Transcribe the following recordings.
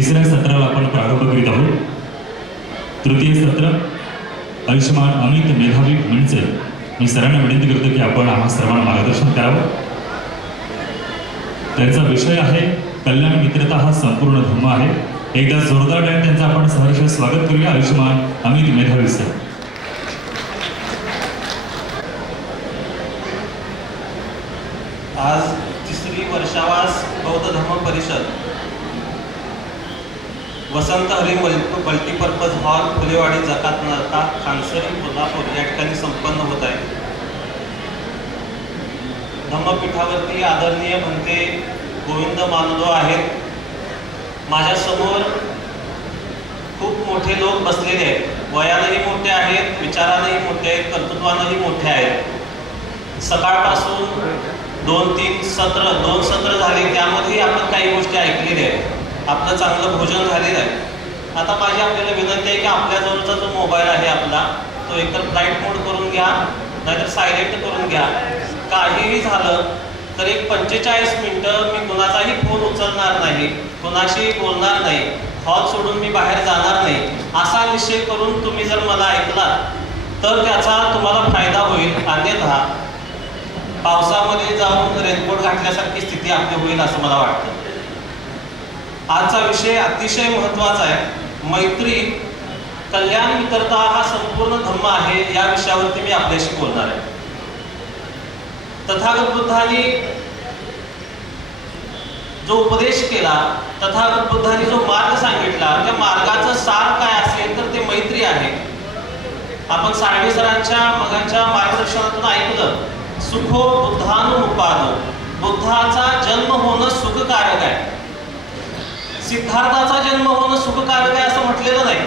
तिसऱ्या सत्राला आपण प्रारंभ करीत आहोत. तृतीय सत्र आयुष्यमान अमित मेधावी म्हणजे मी सरांना विनंती करतो की आपण आम्हा सर्वांना मार्गदर्शन करावं. त्यांचा विषय आहे कल्याण मित्रता हा संपूर्ण धर्म आहे. एकदा जोरदार टाळ्या त्यांचं आपण सहर्ष स्वागत करूया. आयुष्यमान अमित मेधावी सर. आज तिसरी वर्षावास बौद्ध धर्म परिषद वसंत हरी मल्टीपर्पज हॉल फुलेवाडी जकात नरका खानसरी कोल्हापूर या ठिकाणी संपन्न होत आहे. धम्मपीठावरती आदरणीय म्हणते गोविंद मानदो आहेत. माझ्यासमोर खूप मोठे लोक बसलेले आहेत. वयानंही मोठे आहेत, विचारानंही मोठे आहेत, कर्तृत्वानंही मोठे आहेत. सकाळपासून दोन सत्र झाले, त्यामध्ये आपण काही गोष्टी ऐकलेल्या आहेत. आपलं चांगलं भोजन झालेलं आहे. आता माझी आपल्याला विनंती आहे की आपल्याजवळचा जो मोबाईल आहे आपला तो एकतर फ्लाईट मोड करून घ्या, नाहीतर सायलेंट करून घ्या. काहीही झालं तर एक 45 मिनिटं मी कुणाचाही फोन उचलणार नाही, कुणाशी बोलणार नाही, हॉल सोडून मी बाहेर जाणार नाही, असा निश्चय करून तुम्ही जर मला ऐकला तर त्याचा तुम्हाला फायदा होईल. अन्यथा पावसामध्ये जाऊन रेनकोट घातल्यासारखी स्थिती आपली होईल असं मला वाटतं. आजचा विषय अतिशय महत्त्वाचा आहे. मैत्री, कल्याण मित्रता हा संपूर्ण धर्म आहे, या विषयावरती मी आपल्याशी बोलणार आहे. तथागत बुद्धांनी जो उपदेश केला, तथागत बुद्धांनी जो मार्ग सांगितला, त्या मार्गाचं सार काय असेल तर ते मैत्री आहे. आपण साळवे सरांच्या मगांच्या मार्गदर्शनातून ऐकलं, सुखो बुद्धानुमुपादो, बुद्धाचा जन्म होणं सुखकारक आहे. सिद्धार्थाचा जन्म होणं सुखकारक आहे असं म्हटलेलं नाही.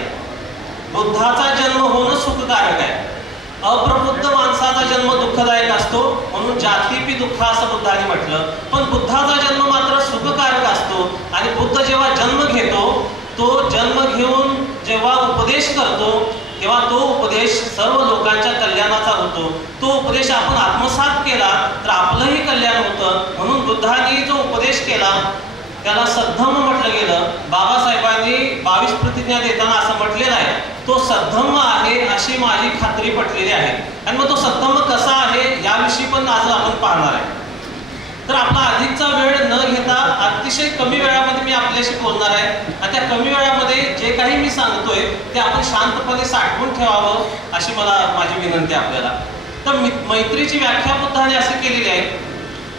बुद्धाचा जन्म होणं सुखकारक आहे. अप्रबुद्ध माणसाचा जन्म दुःखदायक असतो, म्हणून जातीपी दुःख असं बुद्धाने म्हटलं. पण बुद्धाचा जन्म मात्र सुखकारक असतो. आणि बुद्ध जेव्हा जन्म घेतो, तो जन्म घेऊन जेव्हा उपदेश करतो तेव्हा तो उपदेश सर्व लोकांच्या कल्याणाचा होतो. तो उपदेश आपण आत्मसात केला तर आपलंही कल्याण होतं. म्हणून बुद्धाने जो उपदेश केला त्याला सद्धम्म म्हटलं गेलं. बाबासाहेबांनी 22 प्रतिज्ञा देताना असं म्हटलेलं आहे, तो सद्धम्म आहे अशी माझी खात्री पटलेली आहे. आणि मग तो सद्धम्म कसा आहे याविषयी पण आज आपण पाहणार आहे. तर आपला अधिकचा वेळ न घेता अतिशय कमी वेळामध्ये मी आपल्याशी बोलणार आहे. आणि त्या कमी वेळामध्ये जे काही मी सांगतोय ते आपण शांतपणे साठवून ठेवावं अशी माझी विनंती आपल्याला. तर मैत्रीची व्याख्या बुद्धाने अशी केलेली आहे,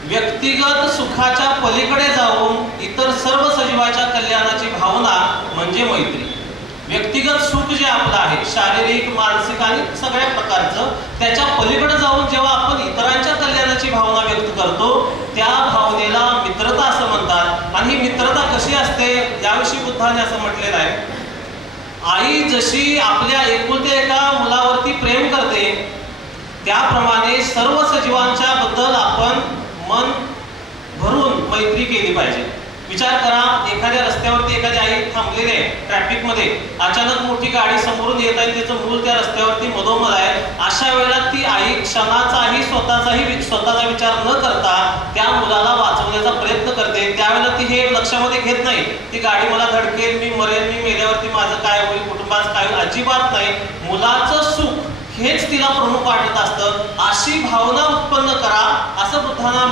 व्यक्तिगत सुखाच्या पलीकडे जाऊन इतर सर्व सजीवाच्या कल्याणाची भावना म्हणजे मैत्री. व्यक्तिगत सुख जे आपलं आहे, शारीरिक, मानसिक आणि सगळ्या प्रकारचं, त्याच्या पलीकडे जाऊन जेव्हा आपण इतरांच्या कल्याणाची भावना व्यक्त करतो त्या भावनेला मित्रता असं म्हणतात. आणि ही मित्रता कशी असते याविषयी बुद्धाने असं म्हटलेलं आहे, आई जशी आपल्या एकुलत्या एका मुलावरती प्रेम करते त्याप्रमाणे सर्व सजीवांच्या बद्दल आपण मन भरून मैत्री केली पाहिजे. विचार करा, एखाद्या रस्त्यावरती एखादी आई थांबलेली आहे ट्रॅफिकमध्ये, अचानक मोठी गाडी समोरून येत आहे, त्याचं मूल त्या रस्त्यावरती मधोमध आहे. अशा वेळेला ती आई क्षणाचाही स्वतःचा विचार न करता त्या मुलाला वाचवण्याचा प्रयत्न करते. त्यावेळेला ती हे लक्षामध्ये घेत नाही, ती गाडी मला धडकेल, मी मरेल, मी मेल्यावरती माझं काय होईल, कुटुंबाचं काय होईल, अजिबात नाही. मुलाचं सुख हेच तिला प्रमुख वाटत असतं. अशी भावना उत्पन्न करा असं बुद्धांना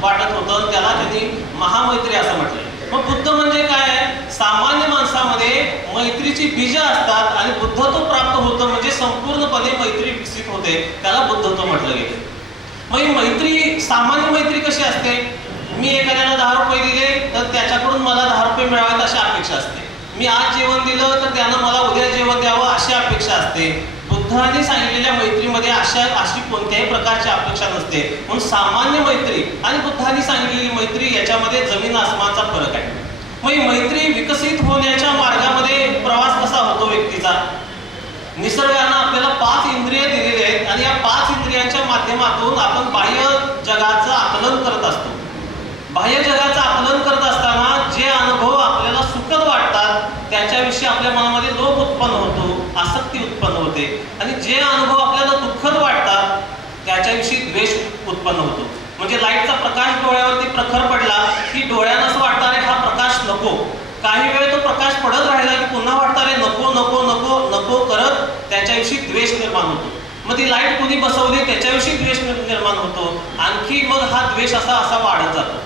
वाटत होतं. त्याला त्यांनी महामैत्री असं म्हटलं. मग बुद्ध म्हणजे काय? सामान्य माणसामध्ये मैत्रीची बीज असतात आणि बुद्धत्व प्राप्त होतं म्हणजे संपूर्णपणे मैत्री विकसित होते. त्याला बुद्धत्व म्हटलं गेलं. मग मैत्री, सामान्य मैत्री कशी असते? मी एखाद्याला 10 रुपये दिले तर त्याच्याकडून मला 10 रुपये मिळावेत अशी अपेक्षा असते. मी आज जेवण दिलं तर त्यानं मला उद्या जेवण द्यावं अशी अपेक्षा असते. बुद्धाने सांगितलेल्या मैत्रीमध्ये अशी कोणत्याही प्रकारची अपेक्षा नसते. म्हणून सामान्य मैत्री आणि बुद्धाने सांगितलेली मैत्री याच्यामध्ये जमीन आसमानचा फरक आहे. मग मैत्री विकसित होण्याच्या मार्गामध्ये प्रवास कसा होतो व्यक्तीचा? निसर्गानं आपल्याला 5 इंद्रिय दिलेले आहेत आणि या 5 इंद्रियांच्या माध्यमातून आपण बाह्य जगाचं आकलन करत असतो. बाह्य जगाचं आकलन करत असताना जे अनुभव आपल्याला सुखद वाटतात त्याच्याविषयी आपल्या मनामध्ये लोभ उत्पन्न होतो, आसक्ती उत्पन्न होते. आणि जे अनुभव आपल्याला दुःखद वाटतात त्याच्याविषयी द्वेष उत्पन्न होतो. म्हणजे लाईटचा प्रकाश डोळ्यावरती प्रखर पडला की डोळ्यांना असं वाटतं अरे हा प्रकाश नको, काही वेळ तो प्रकाश पडत राहिला की पुन्हा वाटतं अरे नको नको नको नको करत त्याच्याविषयी द्वेष निर्माण होतो. मग ती लाईट कोणी बसवली त्याच्याविषयी द्वेष निर्माण होतो. आणखी मग हा द्वेष असा असा वाढत जातो.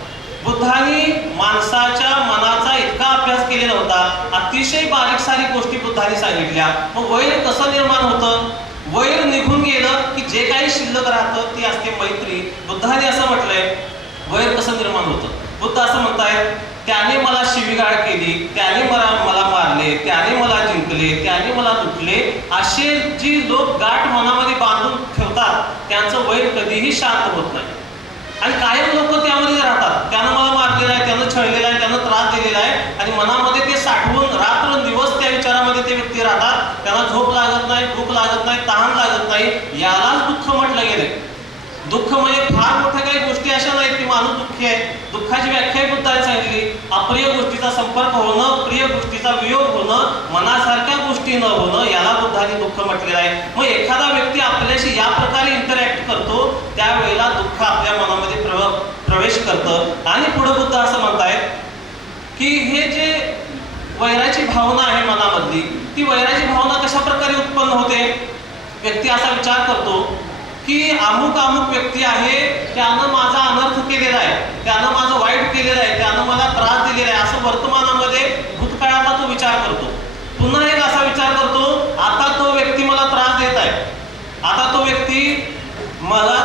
बुद्धांनी माणसाच्या मनाचा इतका अभ्यास केलेला होता, अतिशय बारीक सारीक गोष्टी बुद्धांनी सांगितल्या. मग वैर कसं निर्माण होतं? वैर निघून गेलं की जे काही शिल्लक राहतं ती असते मैत्री. बुद्धांनी असं म्हटलंय वैर कसं निर्माण होतं. बुद्ध असं म्हणतायत त्याने मला शिवीगाळ केली, त्याने मला मारले, त्याने मला जिंकले, त्याने मला लुटले, असे जी लोक गाठ मनामध्ये बांधून ठेवतात त्यांचं वैर कधीही शांत होत नाही. आणि कायम लोक त्यामध्ये राहतात. त्यानं मला मारलेलं आहे, त्यानं छळलेलं आहे, त्यानं त्रास दिलेला आहे आणि मनामध्ये ते साठवून रात्रंदिवस त्या विचारामध्ये ते व्यक्ती राहतात. त्यांना झोप लागत नाही, भूक लागत नाही, तहान लागत नाही. यालाच दुःख म्हटलं गेलंय. दुःख म्हणजे फार मोठ्या काही गोष्टी अशा नाहीत की माणूस दुःखी आहे. दुःखाची व्याख्या बुद्धाने सांगितली, अप्रिय गोष्टीचा संपर्क होणं, प्रिय गोष्टीचा वियोग होणं, मनासारख्या गोष्टी न होणं, याला बुद्धाने दुःख म्हटलेलं आहे. मग एखादा व्यक्ती आपल्याशी या प्रकारे इंटरॅक्ट करतो त्यावेळेला दुःख आपल्या मनामध्ये प्रवेश करतं. आणि पुढे बुद्ध असं म्हणतायत की हे जे वैराची भावना आहे मनामधली, ती वैराची भावना कशा प्रकारे उत्पन्न होते. व्यक्ती असा विचार करतो की अमुक अमुक व्यक्ती आहे, त्यानं माझा अनर्थ केलेला आहे, त्यानं माझं वाईट केलेलं आहे, त्यानं मला त्रास दिलेला आहे, असं वर्तमानामध्ये भूतकाळाला तो विचार करतो. पुन्हा एक असा विचार करतो, आता तो व्यक्ती मला त्रास देत आहे, आता तो व्यक्ती मला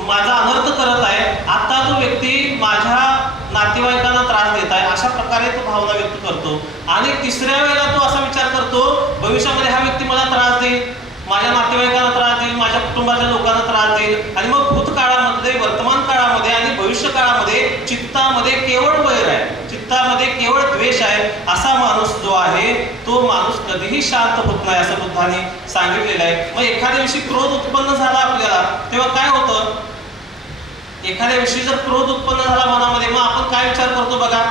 माझा अनर्थ करत आहे, आता तो व्यक्ती माझ्या नातेवाईकांना त्रास देत आहे, अशा प्रकारे तो भावना व्यक्त करतो. आणि तिसऱ्या वेळेला तो असा विचार करतो, भविष्यामध्ये हा व्यक्ती मला त्रास देईल, माझ्या नातेवाईकांना त्रास देईल, माझ्या कुटुंबाच्या लोकांना त्रास देईल. आणि मग भूतकाळामध्ये, वर्तमान काळामध्ये आणि भविष्य काळामध्ये चित्तामध्ये केवळ वैर आहे, चित्तामध्ये केवळ द्वेष आहे. असा माणूस जो आहे तो माणूस कधीही शांत होत नाही असं बुद्धांनी सांगितलेलं आहे. मग एखाद्या विषयी क्रोध उत्पन्न झाला आपल्याला तेव्हा काय होतं. एखाद्या विषयी जर क्रोध उत्पन्न झाला मनामध्ये, मग आपण काय विचार करतो बघा,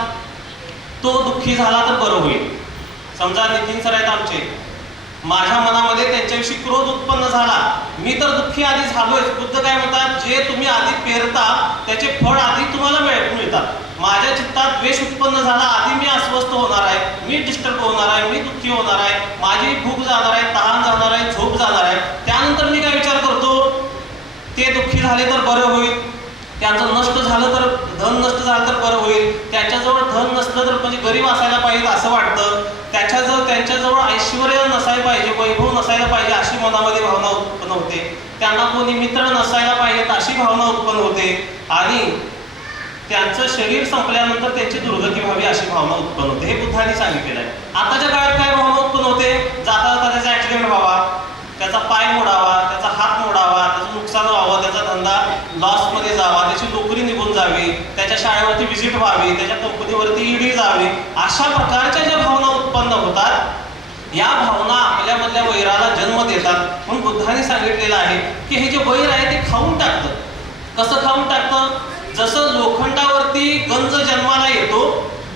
तो दुःखी झाला तर बरं होईल. समजा नितीन सर आहेत आमचे, माझ्या मनामध्ये त्यांच्याविषयी क्रोध उत्पन्न झाला, मी तर दुःखी आधी झालोय. बुद्ध काय म्हणतात, जे तुम्ही आधी पेरता त्याचे फळ आधी तुम्हाला मिळतात. माझ्या चित्तात द्वेष उत्पन्न झाला, आधी मी अस्वस्थ होणार आहे, मी डिस्टर्ब होणार आहे, मी दुःखी होणार आहे, माझी भूक जाणार आहे, तहान जाणार आहे, झोप जाणार आहे. त्यानंतर मी काय विचार करतो, ते दुःखी झाले तर बरं होईल, त्यांचं नष्ट झालं तर, धन नष्ट झालं तर बरं होईल, त्याच्याजवळ धन नसलं तर म्हणजे गरीब असायला पाहिजे असं वाटतं, त्यांच्याजवळ ऐश्वर्य नसायला पाहिजे, वैभव नसायला पाहिजे अशी मनामध्ये भावना उत्पन्न होते, त्यांना कोणी मित्र नसायला पाहिजेत अशी भावना उत्पन्न होते, आणि त्यांचं शरीर संपल्यानंतर त्यांची दुर्गती व्हावी अशी भावना उत्पन्न होते. हे बुद्धांनी सांगितलेलं आहे. आताच्या काळात काय भावना उत्पन्न होते, जाता जाता त्याचा ऍक्सिडेंट व्हावा, त्याचा पाय मोडावा, त्याचा हात मोडावा, त्याचं नुकसान व्हावं, त्याचा धंदा लॉसमध्ये जावा, त्याची नोकरी निघून जावी, त्याच्या शाळेवरती व्हिजिट व्हावी, त्याच्या कंपनीवरती ईडी जावी, अशा प्रकारच्या ज्या भावना उत्पन्न होतात या भावना आपल्यामधल्या वैराला जन्म देतात. म्हणून बुद्धांनी सांगितलेलं आहे की हे जे वैर आहे ते खाऊन टाकतं. कसं खाऊन टाकतं, जसं लोखंडावरती गंज जन्माला येतो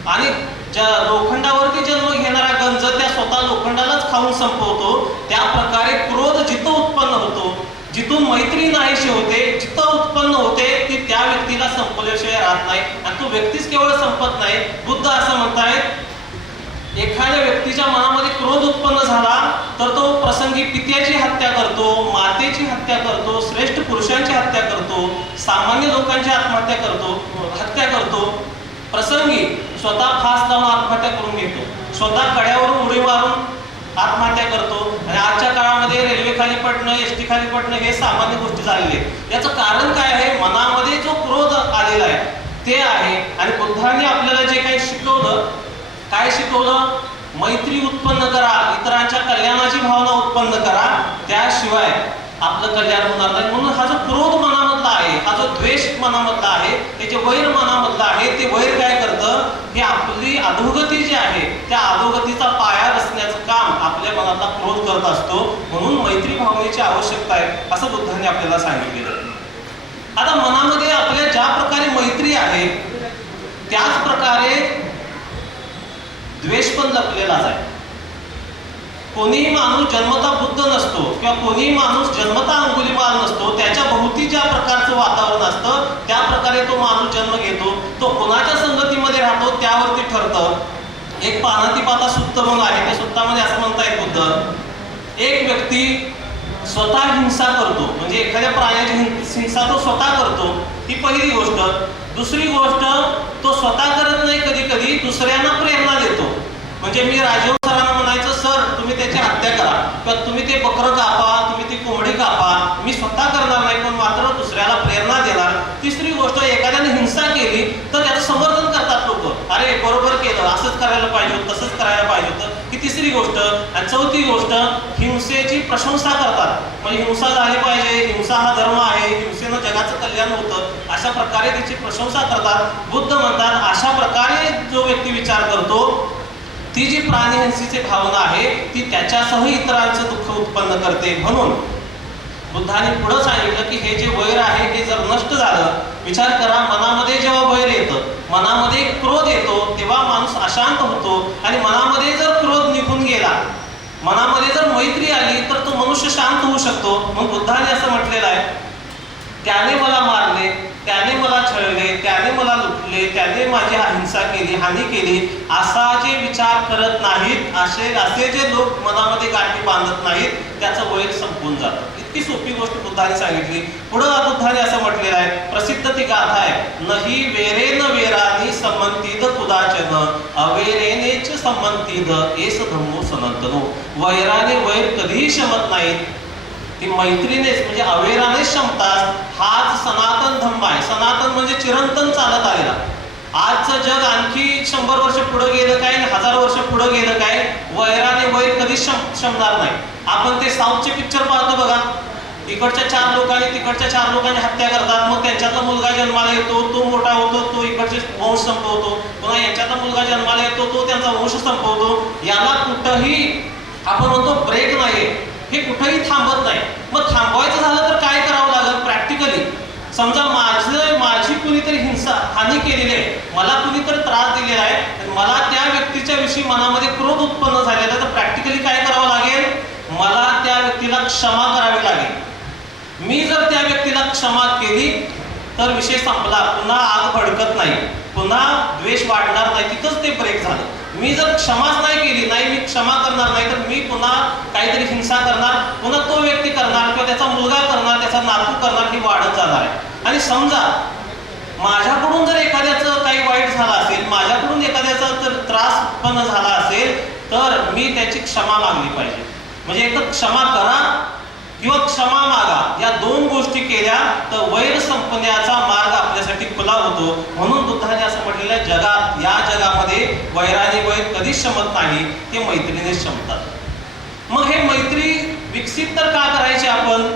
आणि लोखंडावरती जन्म घेणारा गंज त्या स्वतः लोखंडालाच खाऊन संपवतो, त्या प्रकारे क्रोध जिथं उत्पन्न होतो, जिथून मैत्री नाहीशी होते, जिथं उत्पन्न होते ती त्या व्यक्तीला संपल्याशिवाय राहत नाही. आणि तो व्यक्तीच केवळ संपत नाही. बुद्ध असं म्हणतायत, एखाद्या व्यक्तीच्या मनामध्ये क्रोध उत्पन्न झाला तर तो प्रसंगी पित्याची हत्या करतो, मातेची हत्या करतो, श्रेष्ठ पुरुषांची हत्या करतो, सामान्य लोकांची हत्या करतो, प्रसंगी स्वतः फास लावून आत्महत्या करून घेतो, स्वतः कड्यावरून उडी मारून आत्महत्या करतो. आणि आजच्या काळामध्ये रेल्वे खाली पडणं, एसटी खाली पडणं हे सामान्य गोष्टी झालेली आहेत. याचं कारण काय आहे, मनामध्ये जो क्रोध आलेला आहे ते आहे. आणि बुद्धांनी आपल्याला जे काही शिकवलं, काय शिकवलं, मैत्री उत्पन्न करा, इतरांच्या कल्याणाची भावना उत्पन्न करा, त्याशिवाय आपलं कल्याण होणार नाही. म्हणून हा जो क्रोध मनामधला आहे, हा जो द्वेष मनामधला आहे, हे जे वैर मनामधला आहे, ते वैर काय करतं, हे आपली अधोगती जी आहे त्या अधोगतीचा पाया रचण्याचं काम आपल्या मनातला क्रोध करत असतो. म्हणून मैत्री भावनेची आवश्यकता आहे असं बुद्धांनी आपल्याला सांगितलेलं. आता मनामध्ये आपल्या ज्या प्रकारे मैत्री आहे त्याच प्रकारे द्वेष पण लपलेलाच आहे. कोणीही माणूस जन्मता बुद्ध नसतो किंवा कोणीही माणूस जन्मता अंगुलीमाल नसतो. त्याच्या भोवती ज्या प्रकारचं वातावरण असतं त्या प्रकारे तो माणूस जन्म घेतो. तो कोणाच्या संगतीमध्ये राहतो त्यावरती ठरतं. एक पानातिपाता सुत्त म्हणून आहे, त्या सुत्तामध्ये असं म्हणतायत बुद्ध, एक व्यक्ती स्वतः हिंसा करतो, म्हणजे एखाद्या प्राण्याची हिंसा तो स्वतः करतो, ही पहिली गोष्ट. दुसरी गोष्ट, तो स्वतः करत नाही, कधी कधी दुसऱ्यांना प्रेरणा देतो. म्हणजे मी राजीव सरांना म्हणायचं, सर तुम्ही त्याची हत्या करा किंवा तुम्ही ते बकरं कापा, तुम्ही ती कोंबडी कापा, मी स्वतः करणार नाही पण मात्र दुसऱ्याला प्रेरणा देणार. तिसरी गोष्ट, एखाद्याने हिंसा केली तर त्याचं समर्थन करतात लोक, अरे बरोबर केलं, असंच करायला पाहिजे होतं, तसंच करायला पाहिजे होतं, ही तिसरी गोष्ट. आणि चौथी गोष्ट, हिंसेची प्रशंसा करतात, म्हणजे हिंसा झाली पाहिजे, हिंसा हा धर्म आहे, हिंसेनं जगाचं कल्याण होतं, अशा प्रकारे त्याची प्रशंसा करतात. बुद्ध म्हणतात अशा प्रकारे जो व्यक्ती विचार करतो, ती जी प्राणिहिंसेची भावना आहे ती त्याच्यासह इतरांचं दुःख उत्पन्न करते. म्हणून बुद्धाने पुढे सांगितलं की हे जे वैर आहे हे जर नष्ट झालं, विचार करा, मनामध्ये जेव्हा वैर येतं, मनामध्ये क्रोध येतो, तेव्हा माणूस अशांत होतो. आणि मनामध्ये जर क्रोध निघून गेला, मनामध्ये जर मैत्री आली तर तो मनुष्य शांत होऊ शकतो. मग बुद्धाने असं म्हटलेलं आहे, त्याने मला मारले, त्याने मला छळले, त्याने मला लुटले, त्याने माझी हिंसा केली, हानी केली, असा जे विचार करत नाहीत, असे जे लोक मनामध्ये गाठी बांधत नाहीत, त्याचं वैर संपून जातं. इतकी सोपी गोष्ट बुद्धाने सांगितली. पुढं बुद्धाने असं म्हटलेलं आहे, प्रसिद्ध ती गाथा आहे, नही वेरेन वेरानी संमंतीद कुदाचन अवेरेनेच संमंतीद एस धम्मो सनातनो. वैराने वैर कधीही शमत नाहीत, ती मैत्रीनेच म्हणजे अवेरानेच शमतात. हाच सनातन धम्म आहे. सनातन म्हणजे चिरंतन चालत आलेला. आजचं जग आणखी 100 वर्ष पुढे गेलं काय, 1000 वर्ष पुढे गेलं काय, वैराने वैर कधीच शमणार नाही. आपण ते साऊथचे पिक्चर पाहतो बघा, इकडच्या 4 लोकांनी तिकडच्या 4 लोकांनी हत्या करतात, मग त्यांच्यातला मुलगा जन्माला येतो, तो मोठा होतो, तो इकडचे वंश संपवतो, पुन्हा यांच्यातला मुलगा जन्माला येतो, तो त्यांचा वंश संपवतो. याला कुठंही आपण म्हणतो ब्रेक नाही, हे कुठेही थांबत नाही. मग थांबवायचं झालं तर काय करावं लागेल प्रॅक्टिकली? समजा माझी कुणीतरी हिंसा हानी केलेली आहे, मला कुणीतरी त्रास दिलेला आहे, मला त्या व्यक्तीच्या विषयी मनामध्ये क्रोध उत्पन्न झालेला आहे, तर प्रॅक्टिकली काय करावं लागेल? मला त्या व्यक्तीला क्षमा करावी लागेल. मी जर त्या व्यक्तीला क्षमा केली तर विषय संपला, पुन्हा आग भडकत नाही, पुन्हा द्वेष वाढणार नाही, तिथंच ते ब्रेक झालं. मी जर क्षमाच नाही केली, नाही मी क्षमा करणार नाही, तर मी पुन्हा काहीतरी हिंसा करणार, पुन्हा तो व्यक्ती करणार किंवा त्याचा मुलगा करणार, त्याचा नातू करणार, ही वाढत जाणार आहे. आणि समजा माझ्याकडून जर एखाद्याचं काही वाईट झालं असेल, माझ्याकडून एखाद्याचा जर त्रास उत्पन्न झाला असेल, तर मी त्याची क्षमा मागली पाहिजे. म्हणजे एक क्षमा करा किंवा क्षमा मागा, या 2 गोष्टी केल्या तर वैर संपण्याचा मार्ग आपल्यासाठी खुला होतो. म्हणून बुद्धाने असं म्हटलेलं आहे, जगात या जगामध्ये वैराने वैर कधीच शमत नाही, ते मैत्रीने शमतात. मग हे मैत्री विकसित तर का करायची आपण?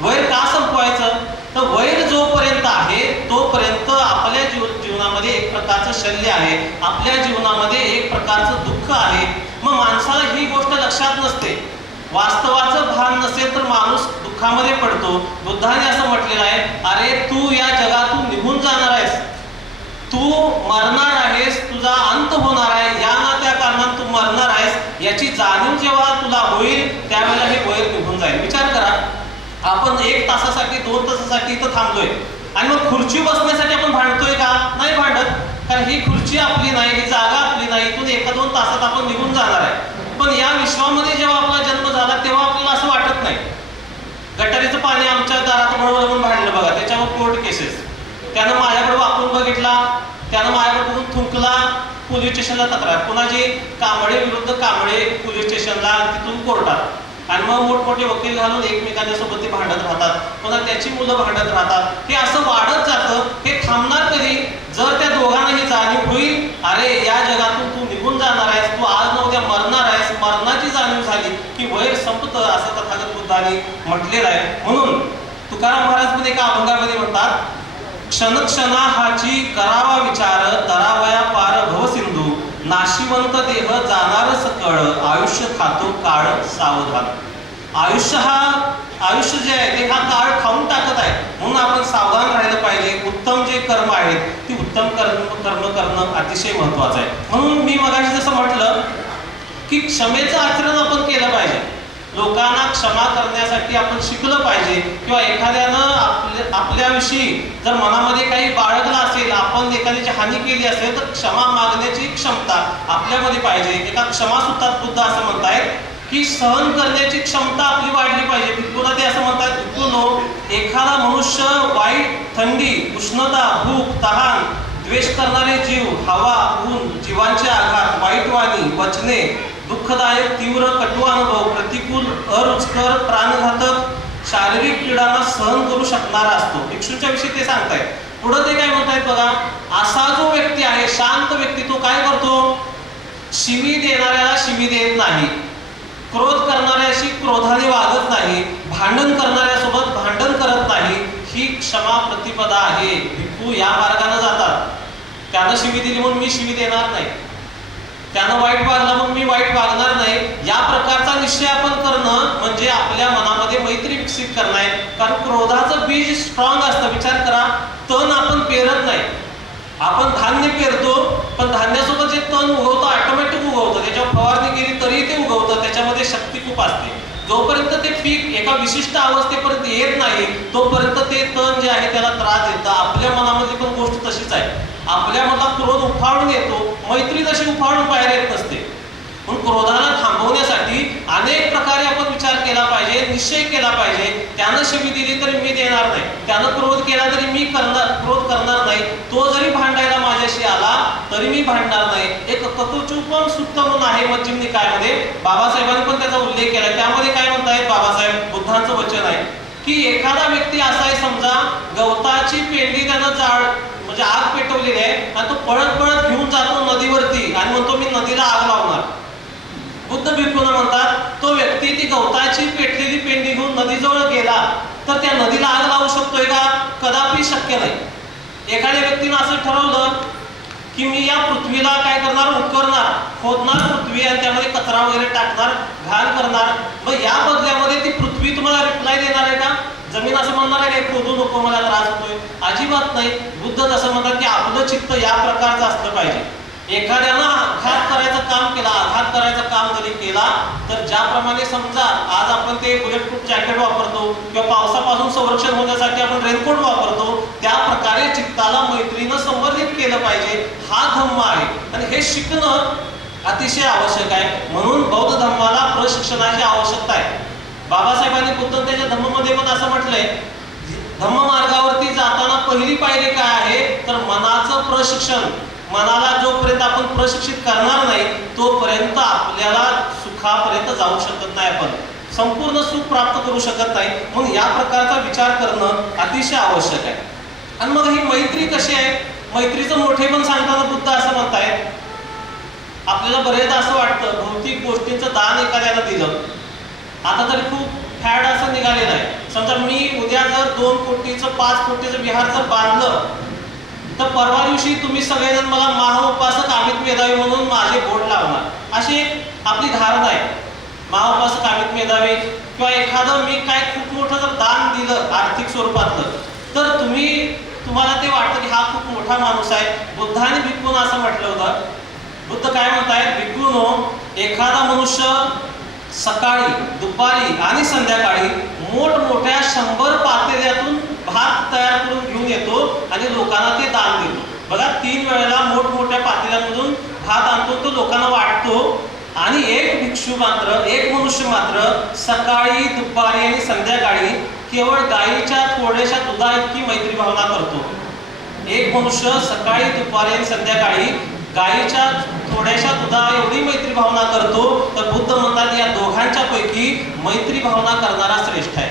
वैर का संपवायचं? तर वैर जोपर्यंत आहे तोपर्यंत आपल्या जीवनामध्ये एक प्रकारचं शल्य आहे, आपल्या जीवनामध्ये एक प्रकारचं दुःख आहे. मग माणसाला ही गोष्ट लक्षात नसते, वास्तवाचं भान नसेल तर माणूस दुःखामध्ये पडतो. बुद्धाने असं म्हटलेलं आहे, अरे तू या जगातून निघून जाणार आहेस, तू मरणार आहेस, तुझा अंत होणार आहे, या ना त्या कारणात तू मरणार आहेस, याची जाणीव जेव्हा तुला होईल त्यावेळेला हे वैर निघून जाईल. विचार करा, आपण 1 तासासाठी 2 तासासाठी इथं थांबलोय आणि मग खुर्ची बसण्यासाठी आपण भांडतोय का? नाही भांडत, कारण ही खुर्ची आपली नाही, ही जागा आपली नाही, इथून 1-2 तासात आपण निघून जाणार आहे. पण या विश्वामध्ये जेव्हा आपला जन्म झाला तेव्हा आपल्याला असं वाटत नाही. गटारीचं पाणी आमच्या दारात म्हणून भांडलं बघा, त्याच्यावर कोर्ट केसेस, त्यानं माझ्याकडे वापरून बघितला, त्यानं माझ्याकडे बघून थुंकला, पोलीस स्टेशनला तक्रार, पुन्हा जे कांबळे विरुद्ध कांबळे पोलीस स्टेशनला, तिथून कोर्टात, आणि मग मोठमोठे वकील घालून एकमेकांच्या सोबत ते भांडत राहतात, पुन्हा त्याची मुलं भांडत राहतात. हे असं वाढत जातं. हे थांबणार कधी? जर त्या दोघांनाही जाणीव होईल, अरे या जगातून तू निघून जाणार आहेस, तू आज न उद्या मरणार आहेस, मरणाची जाणीव झाली की वैर संपतं, असं तथागत बुद्धाने म्हटलेलं आहे. म्हणून तुकाराम महाराज पण एका अभंगामध्ये म्हणतात, क्षणक्षणा हाची करावा विचार, तरावया पार भवसिंधू, नाशिवंत देह जाणार सकळ, आयुष्य खातो काळ सावधान. आयुष्य जे आहे ते हा काळ खाऊन टाकत आहे, म्हणून आपण सावधान राहिलं पाहिजे. उत्तम जे कर्म आहेत ती उत्तम कर्म करणं अतिशय महत्वाचं आहे. म्हणून मी मगाशी जसं म्हटलं की क्षमेचं आचरण आपण केलं पाहिजे. लोकांना क्षमा करण्यासाठी आपण शिकलं पाहिजे, किंवा एखाद्यानं आपल्याविषयी जर मनामध्ये काही बाळगलं असेल, आपण एखाद्याची हानी केली असेल, तर क्षमा मागण्याची क्षमता आपल्यामध्ये पाहिजे. एका क्षमासूत्रात बुद्ध असं म्हणतायत की सहन करण्याची क्षमता आपली वाढली पाहिजे. भिक्खूला ते असं म्हणतात, भिक्खूनो, एखादा मनुष्य वाईट, थंडी, उष्णता, भूक, तहान, द्वेष करणारे जीव, हवा, ऊन, जीवांचे आघात, वाईट वाणी, वचने, दुःखदायक, तीव्र, कटू अनुभव, प्रतिकूल, अरुचकर, प्राणघातक, शारीरिक पीडांना सहन करू शकणारा असतो. भिक्षूंच्या विषयी ते सांगतायत. पुढे ते काय म्हणतायत बघा, असा जो व्यक्ती आहे, शांत व्यक्ती, तो काय करतो? शिवी देणाऱ्याला शिवी देत नाही, क्रोध करणाऱ्याशी क्रोधाने वागत नाही, भांडण करणाऱ्यासोबत भांडण करत नाही. ही क्षमा प्रतिपदा आहे. भिक्खू या मार्गाने जातात. त्यानं शिवी दिली म्हणून मी शिवी देणार नाही, त्यानं वाईट वागलं म्हणून मी वाईट वागणार नाही. या प्रकारचा निश्चय आपण करणं म्हणजे आपल्या मनामध्ये मैत्री विकसित करणं आहे. कारण क्रोधाचं बीज स्ट्रॉंग असतं. विचार करा, तण आपण पेरत नाही, आपण धान्य पेरतो, पण धान्यासोबत जे तण उगवतं ऑटोमॅटिक उगवतं. त्याच्यावर फवारणी केली तरी ते उगवतं. त्याच्यामध्ये शक्ती खूप असते. जोपर्यंत ते पीक एका विशिष्ट अवस्थेपर्यंत येत नाही, तोपर्यंत ते तण जे आहे त्याला त्रास देतं. आपल्या मनामधली पण गोष्ट तशीच आहे. आपल्या मनात क्रोध उफाळून येतो, मैत्री तशी उफाळून बाहेर येत नसते. म्हणून क्रोधाला थांबवण्यासाठी अनेक प्रकारे आपण विचार केला पाहिजे, निश्चय केला पाहिजे. त्यानं शिवी दिली तरी मी देणार नाही, त्यानं क्रोध केला तरी मी क्रोध करणार नाही, तो जरी भांडायला माझ्याशी आला तरी मी भांडणार नाही. एक ककुचुपम सुत्त म्हणून आहे मध्यम निकायामध्ये, बाबासाहेबांनी पण त्याचा उल्लेख केला. त्यामध्ये काय म्हणतायत बाबासाहेब, बुद्धांचं वचन आहे की एखादा व्यक्ती असा आहे, समजा गवताची पेंडी त्यानं जाळ म्हणजे आग पेटवलेली आहे आणि तो पळत पळत घेऊन जातो नदीवरती आणि म्हणतो मी नदीला आग लावणार. बुद्ध भिक्खूंना म्हणतात, तो व्यक्ती ती गवताची पेटलेली पेंडी घेऊन नदीजवळ गेला तर त्या नदीला आग लावू शकतोय का? कदापि शक्य नाही. एखाद्या व्यक्तीनं असं ठरवलं की मी या पृथ्वीला काय करणार, उकरणार, खोदणार पृथ्वी आणि त्यामध्ये कचरा वगैरे टाकणार, घाण करणार, मग या बदल्यामध्ये ती पृथ्वी तुम्हाला रिप्लाय देणार आहे का? जमीन असं म्हणणार आहे की खोदू नको, मला त्रास होतोय? अजिबात नाही. बुद्ध असं म्हणतात की आपलं चित्त या प्रकारचं असलं पाहिजे. एखाद्यानं आघात करायचं काम केला, आघात करायचं काम जरी केला तर ज्याप्रमाणे समजा आज आपण ते बुलेट प्रूफ जॅकेट वापरतो किंवा पावसापासून संरक्षण होण्यासाठी आपण रेनकोट वापरतो, त्या प्रकारे चित्ताला मैत्रीनं संवर्धित केलं पाहिजे. हा धम्म आहे आणि हे शिकणं अतिशय आवश्यक आहे. म्हणून बौद्ध धम्माला प्रशिक्षणाची आवश्यकता आहे. बाबासाहेबांनी बुद्ध त्याच्या धम्ममध्ये पण असं म्हटलंय, धम्म मार्गावरती जाताना पहिली पायरी काय आहे तर मनाचं प्रशिक्षण. मनाला जोपर्यंत आपण प्रशिक्षित करणार नाही तोपर्यंत आपल्याला सुखापर्यंत जाऊ शकत नाही, आपण संपूर्ण सुख प्राप्त करू शकत नाही. म्हणून या प्रकारचा विचार करणं अतिशय आवश्यक आहे. आणि मग ही मैत्री कशी आहे? मैत्रीचं मोठेपण सांगताना बुद्ध असं म्हणतायत, आपल्याला बरेचदा असं वाटतं भौतिक गोष्टींचं दान एखाद्याला दिलं, आता तरी खूप फॅड असं निघालेलं आहे. समजा मी उद्या जर 2 कोटीचं 5 कोटीचं विहार जर बांधलं तर परवा दिवशी तुम्ही सगळेजण मला महाउपासक अमित मेधावी म्हणून माझे बोर्ड लावणार, अशी आपली धारणा आहे. महाउपासक अमित मेधावी किंवा एखादं मी काय खूप मोठं जर दान दिलं आर्थिक स्वरूपातलं तर तुम्हाला ते वाटतं की हा खूप मोठा माणूस आहे. बुद्धाने भिक्खूंना असं म्हटलं होतं. बुद्ध काय म्हणतायत, भिक्खूंनो, एखादा मनुष्य सकाळी, दुपारी आणि संध्याकाळी मोठमोठ्या 100 पातेल्यातून भात तयार करून घेऊन येतो आणि लोकांना ते दान देतो. बघा, 3 वेळेला मोठमोठ्या पातेल्यामधून भात आणतो, तो लोकांना वाटतो. आणि एक भिक्षू मात्र, एक मनुष्य मात्र सकाळी, दुपारी आणि संध्याकाळी केवळ गाईच्या थोड्याशा दुधा इतकी मैत्री भावना करतो. एक मनुष्य सकाळी, दुपारी आणि संध्याकाळी गाईच्या थोड्याशा दुधा एवढी मैत्री भावना करतो तर बुद्ध म्हणतात या दोघांच्या पैकी मैत्री भावना करणारा श्रेष्ठ आहे.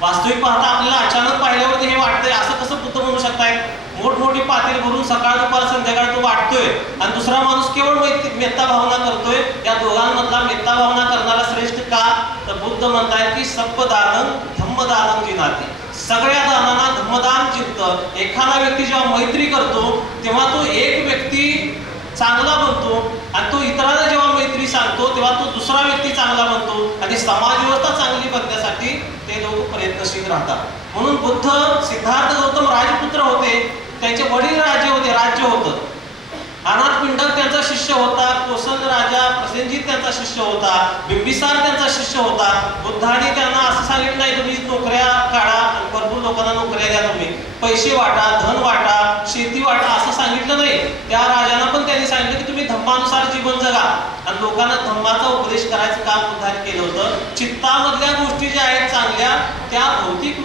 वास्तविक पाहता आपल्याला अचानक पाहिल्यावरती हे वाटतंय, असं कसं बुद्ध म्हणू शकतायत? मोठमोठी पातेली भरून सकाळ, दुपार, संध्याकाळ तो वाटतोय आणि दुसरा माणूस केवळ मेत्ता भावना करतोय. या दोघांमधला मेत्ता भावना करणारा श्रेष्ठ का? तर बुद्ध म्हणतायत की सब्बदानं धम्मदानं जिनाती, सगळ्या दानांना धम्मदान जिंकतं. एखादा व्यक्ती जेव्हा मैत्री करतो तेव्हा तो एक व्यक्ती चांगला बनतो आणि तो इतरांना जेव्हा मैत्री सांगतो तेव्हा तो दुसरा व्यक्ती चांगला बनतो आणि समाज व्यवस्था चांगली बनण्यासाठी ते लोक प्रयत्नशील राहतात. म्हणून बुद्ध, सिद्धार्थ गौतम राजपुत्र होते, त्यांचे वडील राज्य होतं. अनाथ पिंडक त्यांचा शिष्य होता, कोसल राजा प्रसेनजित त्यांचा शिष्य होता, बिंबिसार त्यांचा शिष्य होता. बुद्धाने त्यांना असं सांगितलं नाही तुम्ही नोकऱ्या काढा, भरपूर लोकांना नोकऱ्या द्या, तुम्ही पैसे वाटा, धन वाटा, शेती वाटा, असं सांगितलं नाही. त्या राजाला पण त्यांनी सांगितलं की तुम्ही धम्मानुसार जीवन जगा आणि लोकांना धम्माचा उपदेश करायचं काम बुद्धाने केलं होतं. चित्तामधल्या गोष्टी ज्या आहेत चांगल्या त्या भौतिक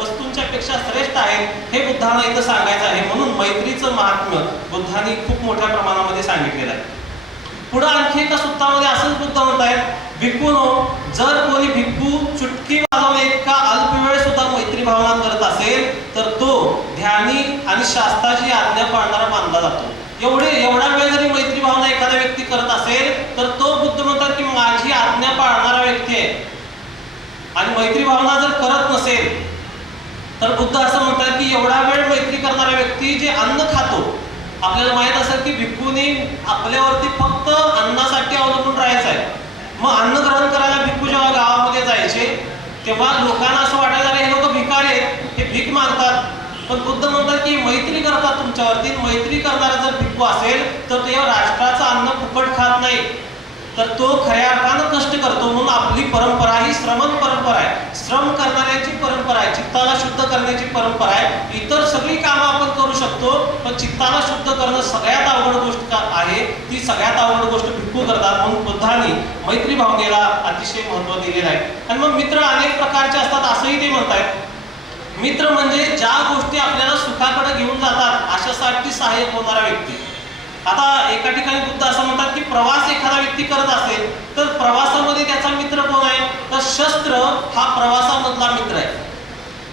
वस्तूंच्या पेक्षा श्रेष्ठ आहेत हे बुद्धांना इथं सांगायचं आहे. म्हणून मैत्रीचं महात्म्य बुद्धांनी खूप मोठ्या प्रमाणामध्ये सांगितलेलं आहे. पुढे आणखी एका सूत्रामध्ये असंच बुद्ध म्हणतायत, भिक्खूनो, जर कोणी भिक्खू चुटकी वाजवणे इतका अल्प वेळ सुद्धा मैत्री भावना करत असेल तर तो ध्यानी आणि शास्त्राची आज्ञा पाळणारा मानला जातो. एवढा वेळ जरी मैत्री भावना एखादा व्यक्ती करत असेल तर तो बुद्ध म्हणतात की माझी आज्ञा पाळणारा व्यक्ती आहे. आणि मैत्री भावना जर करत नसेल तर बुद्ध असं म्हणतात की एवढा वेळ मैत्री करणारा व्यक्ती जे अन्न खातो, आपल्याला माहित असेल की भिक्खूनी आपल्यावरती फक्त अन्नासाठी अवलंबून राहायचं आहे. मग अन्न ग्रहण करायला भिक्खू जेव्हा गावामध्ये जायचे तेव्हा लोकांना असं वाटायला हे लोक भिकारी आहेत, हे भीक मागतात. पण बुद्ध म्हणतात की मैत्री करतात तुमच्यावरती. मैत्री करणारा जर भिक्खू असेल तर तो राष्ट्राचं अन्न फुकट खात नाही, तर तो खऱ्या अर्थानं कष्ट करतो. म्हणून आपली परंपरा ही श्रमण परंपरा आहे, श्रम करणाऱ्याची परंपरा आहे, चित्ताला शुद्ध करण्याची परंपरा आहे. इतर सगळी कामं आपण करू शकतो, पण चित्ताला शुद्ध करणं सगळ्यात अवघड गोष्ट आहे. ती सगळ्यात अवघड गोष्ट भिक्खू करतात. म्हणून बुद्धांनी मैत्री भावनेला अतिशय महत्त्व दिलेलं आहे. आणि मग मित्र अनेक प्रकारचे असतात असंही ते म्हणतात. मित्र म्हणजे ज्या गोष्टी आपल्याला सुखाकडे घेऊन जातात अशासाठी सहाय्यक होणारा व्यक्ती. आता एका ठिकाणी बुद्ध असं म्हणतात की प्रवास एखादा व्यक्ती करत असेल तर प्रवासामध्ये त्याचा मित्र कोण आहे, तर शस्त्र हा प्रवासामधला मित्र आहे.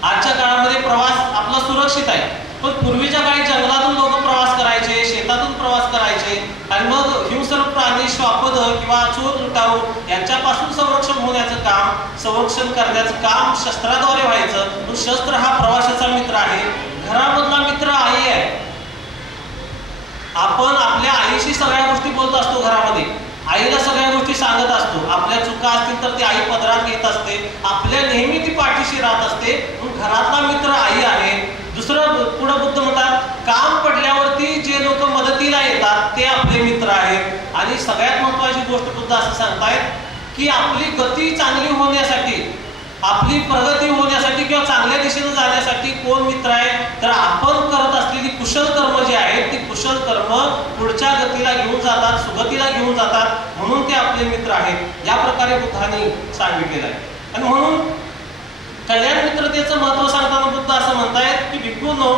आजच्या काळामध्ये प्रवास आपला सुरक्षित आहे, पण पूर्वीच्या काळी जंगलातून लोक प्रवास करायचे, शेतातून प्रवास करायचे आणि मग हिंस्र प्राणी, श्वापद किंवा चोर लुटारू यांच्यापासून संरक्षण करण्याचं काम शस्त्राद्वारे व्हायचं. पण शस्त्र हा प्रवासाचा मित्र आहे. घरामधला मित्र आई आहे. आपण आपल्या आईशी सगळ्या गोष्टी बोलत असतो, घरामध्ये आईला सगळ्या गोष्टी सांगत असतो. आपल्या चुका असतील तर ती आई पदरात घेत असते, आपल्या नेहमी ती पाठीशी राहत असते. घरातला मित्र आई आहे. दुसरं पुढे बुद्ध म्हणतात काम पडल्यावरती जे लोक मदतीला येतात ते आपले मित्र आहेत. आणि सगळ्यात महत्वाची गोष्ट बुद्ध असं सांगतायत की आपली गती चांगली होण्यासाठी, आपली प्रगती होण्यासाठी किंवा चांगल्या दिशेने जाण्यासाठी कोण मित्र आहे, तर आपण करत असलेली कुशल कर्म जे आहेत ती कुशल कर्म पुढच्या गतीला घेऊन जातात, सुगतीला घेऊन जातात. म्हणून ते आपले मित्र आहेत. या प्रकारे बुद्धांनी सांगितलेलं आहे. आणि म्हणून कल्याण मित्रतेचं महत्व सांगताना बुद्ध असं म्हणतायत की भिक्खूंनो,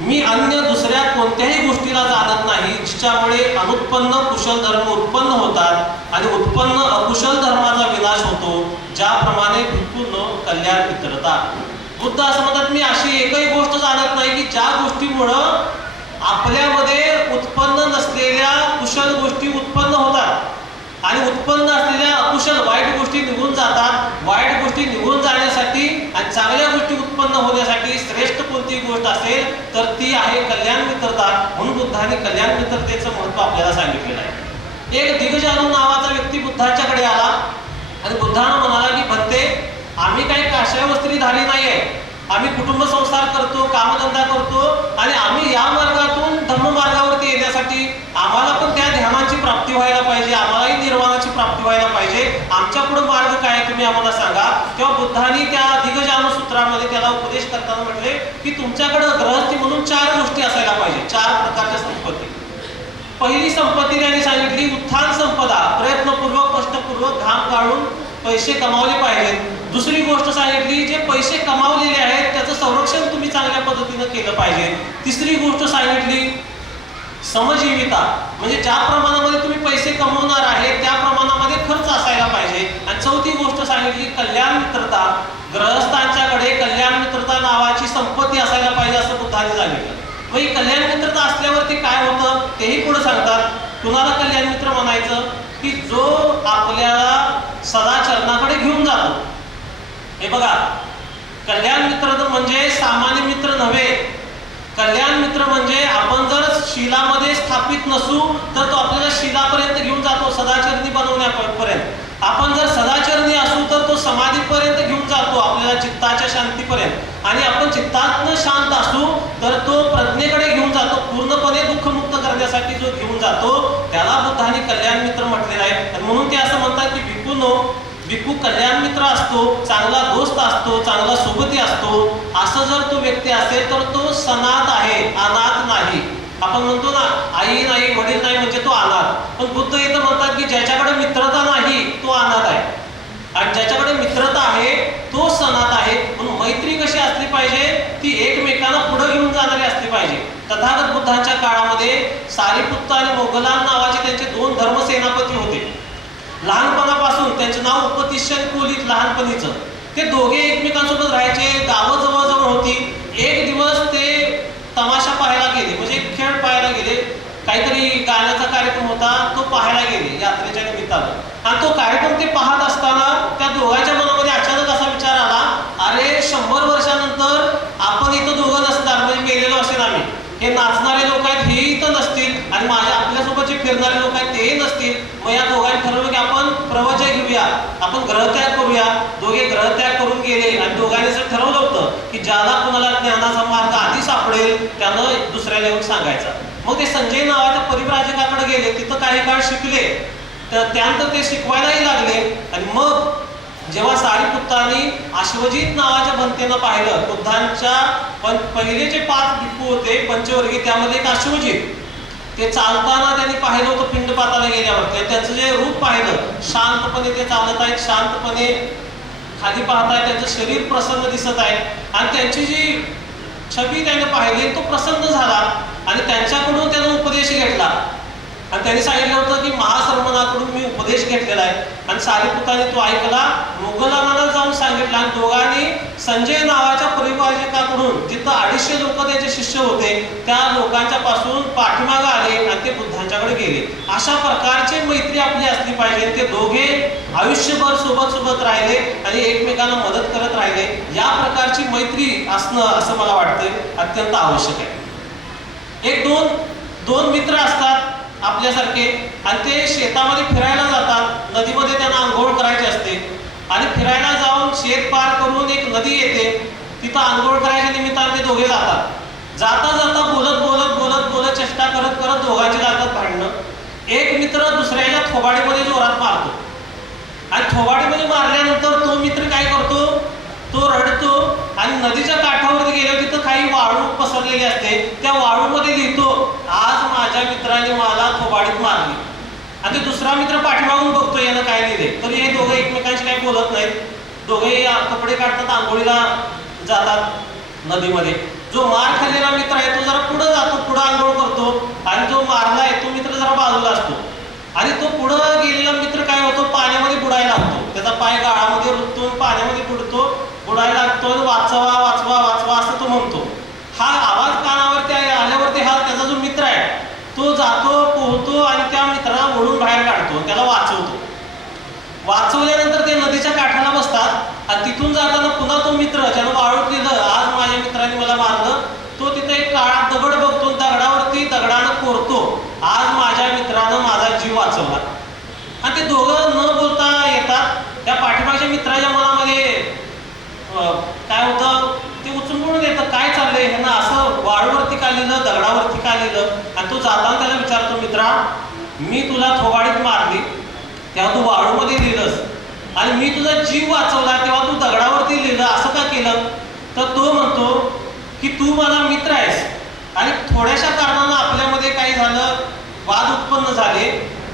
मी अन्य दुसऱ्या कोणत्याही गोष्टीला जाणत नाही जिच्यामुळे अनुत्पन्न कुशल धर्म उत्पन्न होतात आणि उत्पन्न अकुशल धर्माचा विनाश होतो, ज्याप्रमाणे भिक्खूंनो कल्याण मित्रता. बुद्ध असं म्हणतात मी अशी एकही गोष्ट जाणत नाही की ज्या गोष्टीमुळं आपल्यामध्ये उत्पन्न नसलेल्या कुशल गोष्टी उत्पन्न होतात आणि उत्पन्न असलेल्या अकुशल वाईट गोष्टी निघून जातात. वाईट गोष्टी निघून जाण्यासाठी आणि चांगल्या गोष्टी उत्पन्न होण्यासाठी श्रेष्ठ कोणती गोष्ट असेल तर ती आहे कल्याण मित्रता. म्हणून बुद्धाने कल्याण मित्रतेचं महत्त्व आपल्याला सांगितलेलं आहे. एक दिग्जानू नावाचा व्यक्ती बुद्धाच्याकडे आला आणि बुद्धानं म्हणाला की भंते, आम्ही काही काश्या वस्त्रीधारी नाही आहे, आम्ही कुटुंब संसार करतो, कामधंदा करतो आणि आम्ही या मार्गातून धम्म मार्गावरती येण्यासाठी आम्हाला पण त्या ध्यानाची प्राप्ती व्हायला पाहिजे, आम्हालाही निर्वाणाची प्राप्ती व्हायला पाहिजे. आमच्या पुढे मार्ग काय आहे तुम्ही आम्हाला सांगा. तेव्हा बुद्धांनी त्या दिग्जानू सूत्रामध्ये त्याला उपदेश करताना म्हटले की तुमच्याकडे गृहस्थी म्हणून 4 गोष्टी असायला पाहिजे, 4 प्रकारच्या संपत्ती. पहिली संपत्ती त्यांनी सांगितली उत्थान संपदा, प्रयत्नपूर्वक कष्टपूर्वक घाम काढून पैसे कमावले पाहिजेत. दुसरी गोष्ट सांगितली जे पैसे कमावलेले आहेत त्याचं संरक्षण तुम्ही चांगल्या पद्धतीने केलं पाहिजे. तिसरी गोष्ट सांगितली समजीविता, म्हणजे ज्या प्रमाणामध्ये तुम्ही पैसे कमवणार आहे त्या प्रमाणामध्ये खर्च असायला पाहिजे. आणि चौथी गोष्ट सांगितली कल्याण मित्रता, गृहस्थांच्याकडे कल्याण मित्रता नावाची संपत्ती असायला पाहिजे असं बुद्धाने सांगितलं. मग ही कल्याण मित्रता असल्यावरती काय होतं तेही पुढे सांगतात. कुणाला कल्याण मित्र म्हणायचं की जो आपल्याला सदाचरणाकडे घेऊन जातो. हे बघा, कल्याण मित्र म्हणजे सामान्य मित्र नव्हे. कल्याण मित्र म्हणजे आपण जर शीलामध्ये स्थापित नसू तर तो आपल्याला शीलापर्यंत घेऊन जातो, सदाचरणी बनवण्यापर्यंत. आपण जर सदाचरणी असू तर तो समाधीपर्यंत घेऊन जातो, आपल्याला चित्ताच्या शांतीपर्यंत. आणि आपण चित्तातनं शांत असू तर तो प्रज्ञेकडे घेऊन जातो, पूर्णपणे दुःखमुक्त करण्यासाठी जो घेऊन जातो त्याला बुद्धाने कल्याण मित्र म्हटलेला आहे. आणि म्हणून ते असं म्हणतात की भिक्खू कल्याण मित्र असतो, चांगला दोस्त असतो, चांगला सोबती असतो. असं जर तो व्यक्ती असेल तर तो सनाथ आहे, अनाथ नाही. आपण म्हणतो ना आई नाही वडील नाही म्हणजे तो अनाथ, पण बुद्ध इथं म्हणतात की ज्याच्याकडे मित्रता नाही तो अनाथ आहे आणि ज्याच्याकडे मित्रता आहे तो सनाथ आहे. म्हणून मैत्री कशी असली पाहिजे, ती एकमेकांना पुढे घेऊन जाणारी असली पाहिजे. तथागत बुद्धांच्या काळामध्ये सारिपुत्त आणि मोगलान नावाचे त्यांचे 2 धर्मसेनापती होते. लहानपणापासून त्यांचं नाव उपतिष्यन कोलीत लहानपणीचं. ते दोघे एकमेकांसोबत राहायचे, गावं जवळजवळ होती. एक दिवस ते तमाशा पाहायला गेले, म्हणजे खेळ पाहायला गेले. काहीतरी गाण्याचा कार्यक्रम होता, तो पाहायला गेले यात्रेच्या निमित्तानं. आणि तो कार्यक्रम ते पाहत असताना त्या दोघांच्या मनामध्ये अचानक असा विचार आला, अरे 100 वर्षानंतर आपण इथं दोघं नसणार, म्हणजे मेलेलो असेल आम्ही. हे नाचणारे लोक आहेत हे इथं नसतील आणि आपल्यासोबत जे फिरणारे लोक आहेत तेही नसतील. मग या दोघांनी ठरवलं की आपण प्रवचन घेऊया, आपण ग्रहत्याग करूया. दोघे ग्रहत्याग करून गेले आणि दोघांनी असं ठरवलं होतं की ज्याला कुणाला ज्ञानाचा मार्ग आधी सापडेल त्यानं दुसऱ्याला येऊन सांगायचा. मग ते संजय नावाच्या परिव्राजकाकडे गेले, तिथं काही काळ शिकले. तर त्यानंतर ते शिकवायलाही लागले. आणि मग जेव्हा सारिपुत्तांनी अश्वजित नावाच्या भंतेनं पाहिलं, बुद्धांच्या पहिले जे 5 भिक्खू होते पंचवर्गीय, त्यामध्ये एक अश्वजित, ते चालताना त्यांनी पाहिलं होतं पिंडपाताला गेल्यावर. त्यांचं जे रूप पाहिलं, शांतपणे ते चालत आहेत, शांतपणे खाली पाहतायत, त्यांचं शरीर प्रसन्न दिसत आहे. आणि त्यांची जी छबी त्याने पाहिली तो प्रसन्न झाला आणि त्यांच्याकडून त्यानं उपदेश घेतला. आणि त्यांनी सांगितलं होतं की महासर्मनाकडून मी उपदेश घेतलेला आहे. आणि सारिपुत्ताने तो ऐकला, मोगलानाला जाऊन सांगितलं. आणि दोघांनी संजय नावाच्या परिव्राजकाकडून, जिथं 250 लोक त्याचे शिष्य होते, त्या लोकांच्या पासून पाठीमागे आले आणि ते बुद्धांच्याकडे गेले. अशा प्रकारची मैत्री आपली असली पाहिजे. ते दोघे आयुष्यभर सोबत राहिले आणि एकमेकांना मदत करत राहिले. या प्रकारची मैत्री असणं असं मला वाटतं अत्यंत आवश्यक आहे. एक दोन मित्र असतात आपल्यासारखे आणि ते शेतामध्ये फिरायला जातात. नदीमध्ये त्यांना आंघोळ करायची असते आणि फिरायला जाऊन शेत पार करून एक नदी येते, तिथं आंघोळ करायच्या निमित्ताने ते दोघे जातात. जाता बोलत चेष्टा करत दोघांची लागतात भांडणं. एक मित्र दुसऱ्याच्या थोबाडीमध्ये जोरात मारतो आणि थोबाडीमध्ये मारल्यानंतर तो मित्र काय करतो, तो रडतो आणि नदीच्या काठावरती गेलो, तिथं काही वाळू पसरलेली असते, त्या वाळूमध्ये लिहितो, आज माझ्या मित्राने मला थोबाडीत मारली. आणि ते दुसरा मित्र पाठीमागून बघतो यानं काय लिहिले. तरी हे दोघे एकमेकांशी काही बोलत नाहीत. दोघे कपडे काढतात, आंघोळीला जातात नदीमध्ये. जो मार खाल्लेला मित्र आहे तो जरा पुढे जातो, पुढे आंघोळ करतो आणि जो मारला आहे तो मित्र जरा बाजूला असतो. आणि तो पुढे गेलेला मित्र काय होतो, पाण्यामध्ये बुडायला लागतो. त्याचा पाय गाळामध्ये रुततो, पाण्यामध्ये बुडायला लागतो आणि वाचवा वाचवा वाचवा असं तो म्हणतो. हा आवाज कानावरती आल्यावरती हा त्याचा जो मित्र आहे तो जातो, पोहतो आणि त्या मित्राला ओढून बाहेर काढतो, त्याला वाचवतो. वाचवल्यानंतर ते नदीच्या काठाला बसतात आणि तिथून जाताना पुन्हा तो मित्र ज्यानं वाळूत लिहिलं, आज माझ्या मित्राने मला मारलं, तो तिथे एक काळा दगड बघतो, दगडावरती दगडानं कोरतो, आज माझ्या मित्रानं माझा जीव वाचवला. आणि ते दोघं न बोलता येतात. त्या पाठीमागच्या मित्राच्या मनामध्ये काय होतं ते उचलून येतं, काय चाललंय ह्यांना असं वाळूवरती का लिहिलं, दगडावरती का लिहिलं. आणि तो जाताना त्याला विचारतो, मित्रा मी तुला थोबाडीत मारली तेव्हा तू वाळूमध्ये लिहिलंस आणि मी तुझा जीव वाचवला तेव्हा तू दगडावरती लिहिलं, असं का केलं. तर तो म्हणतो की तू मला मित्र आहेस आणि थोड्याशा कारणानं आपल्यामध्ये काय झालं, वाद उत्पन्न झाले,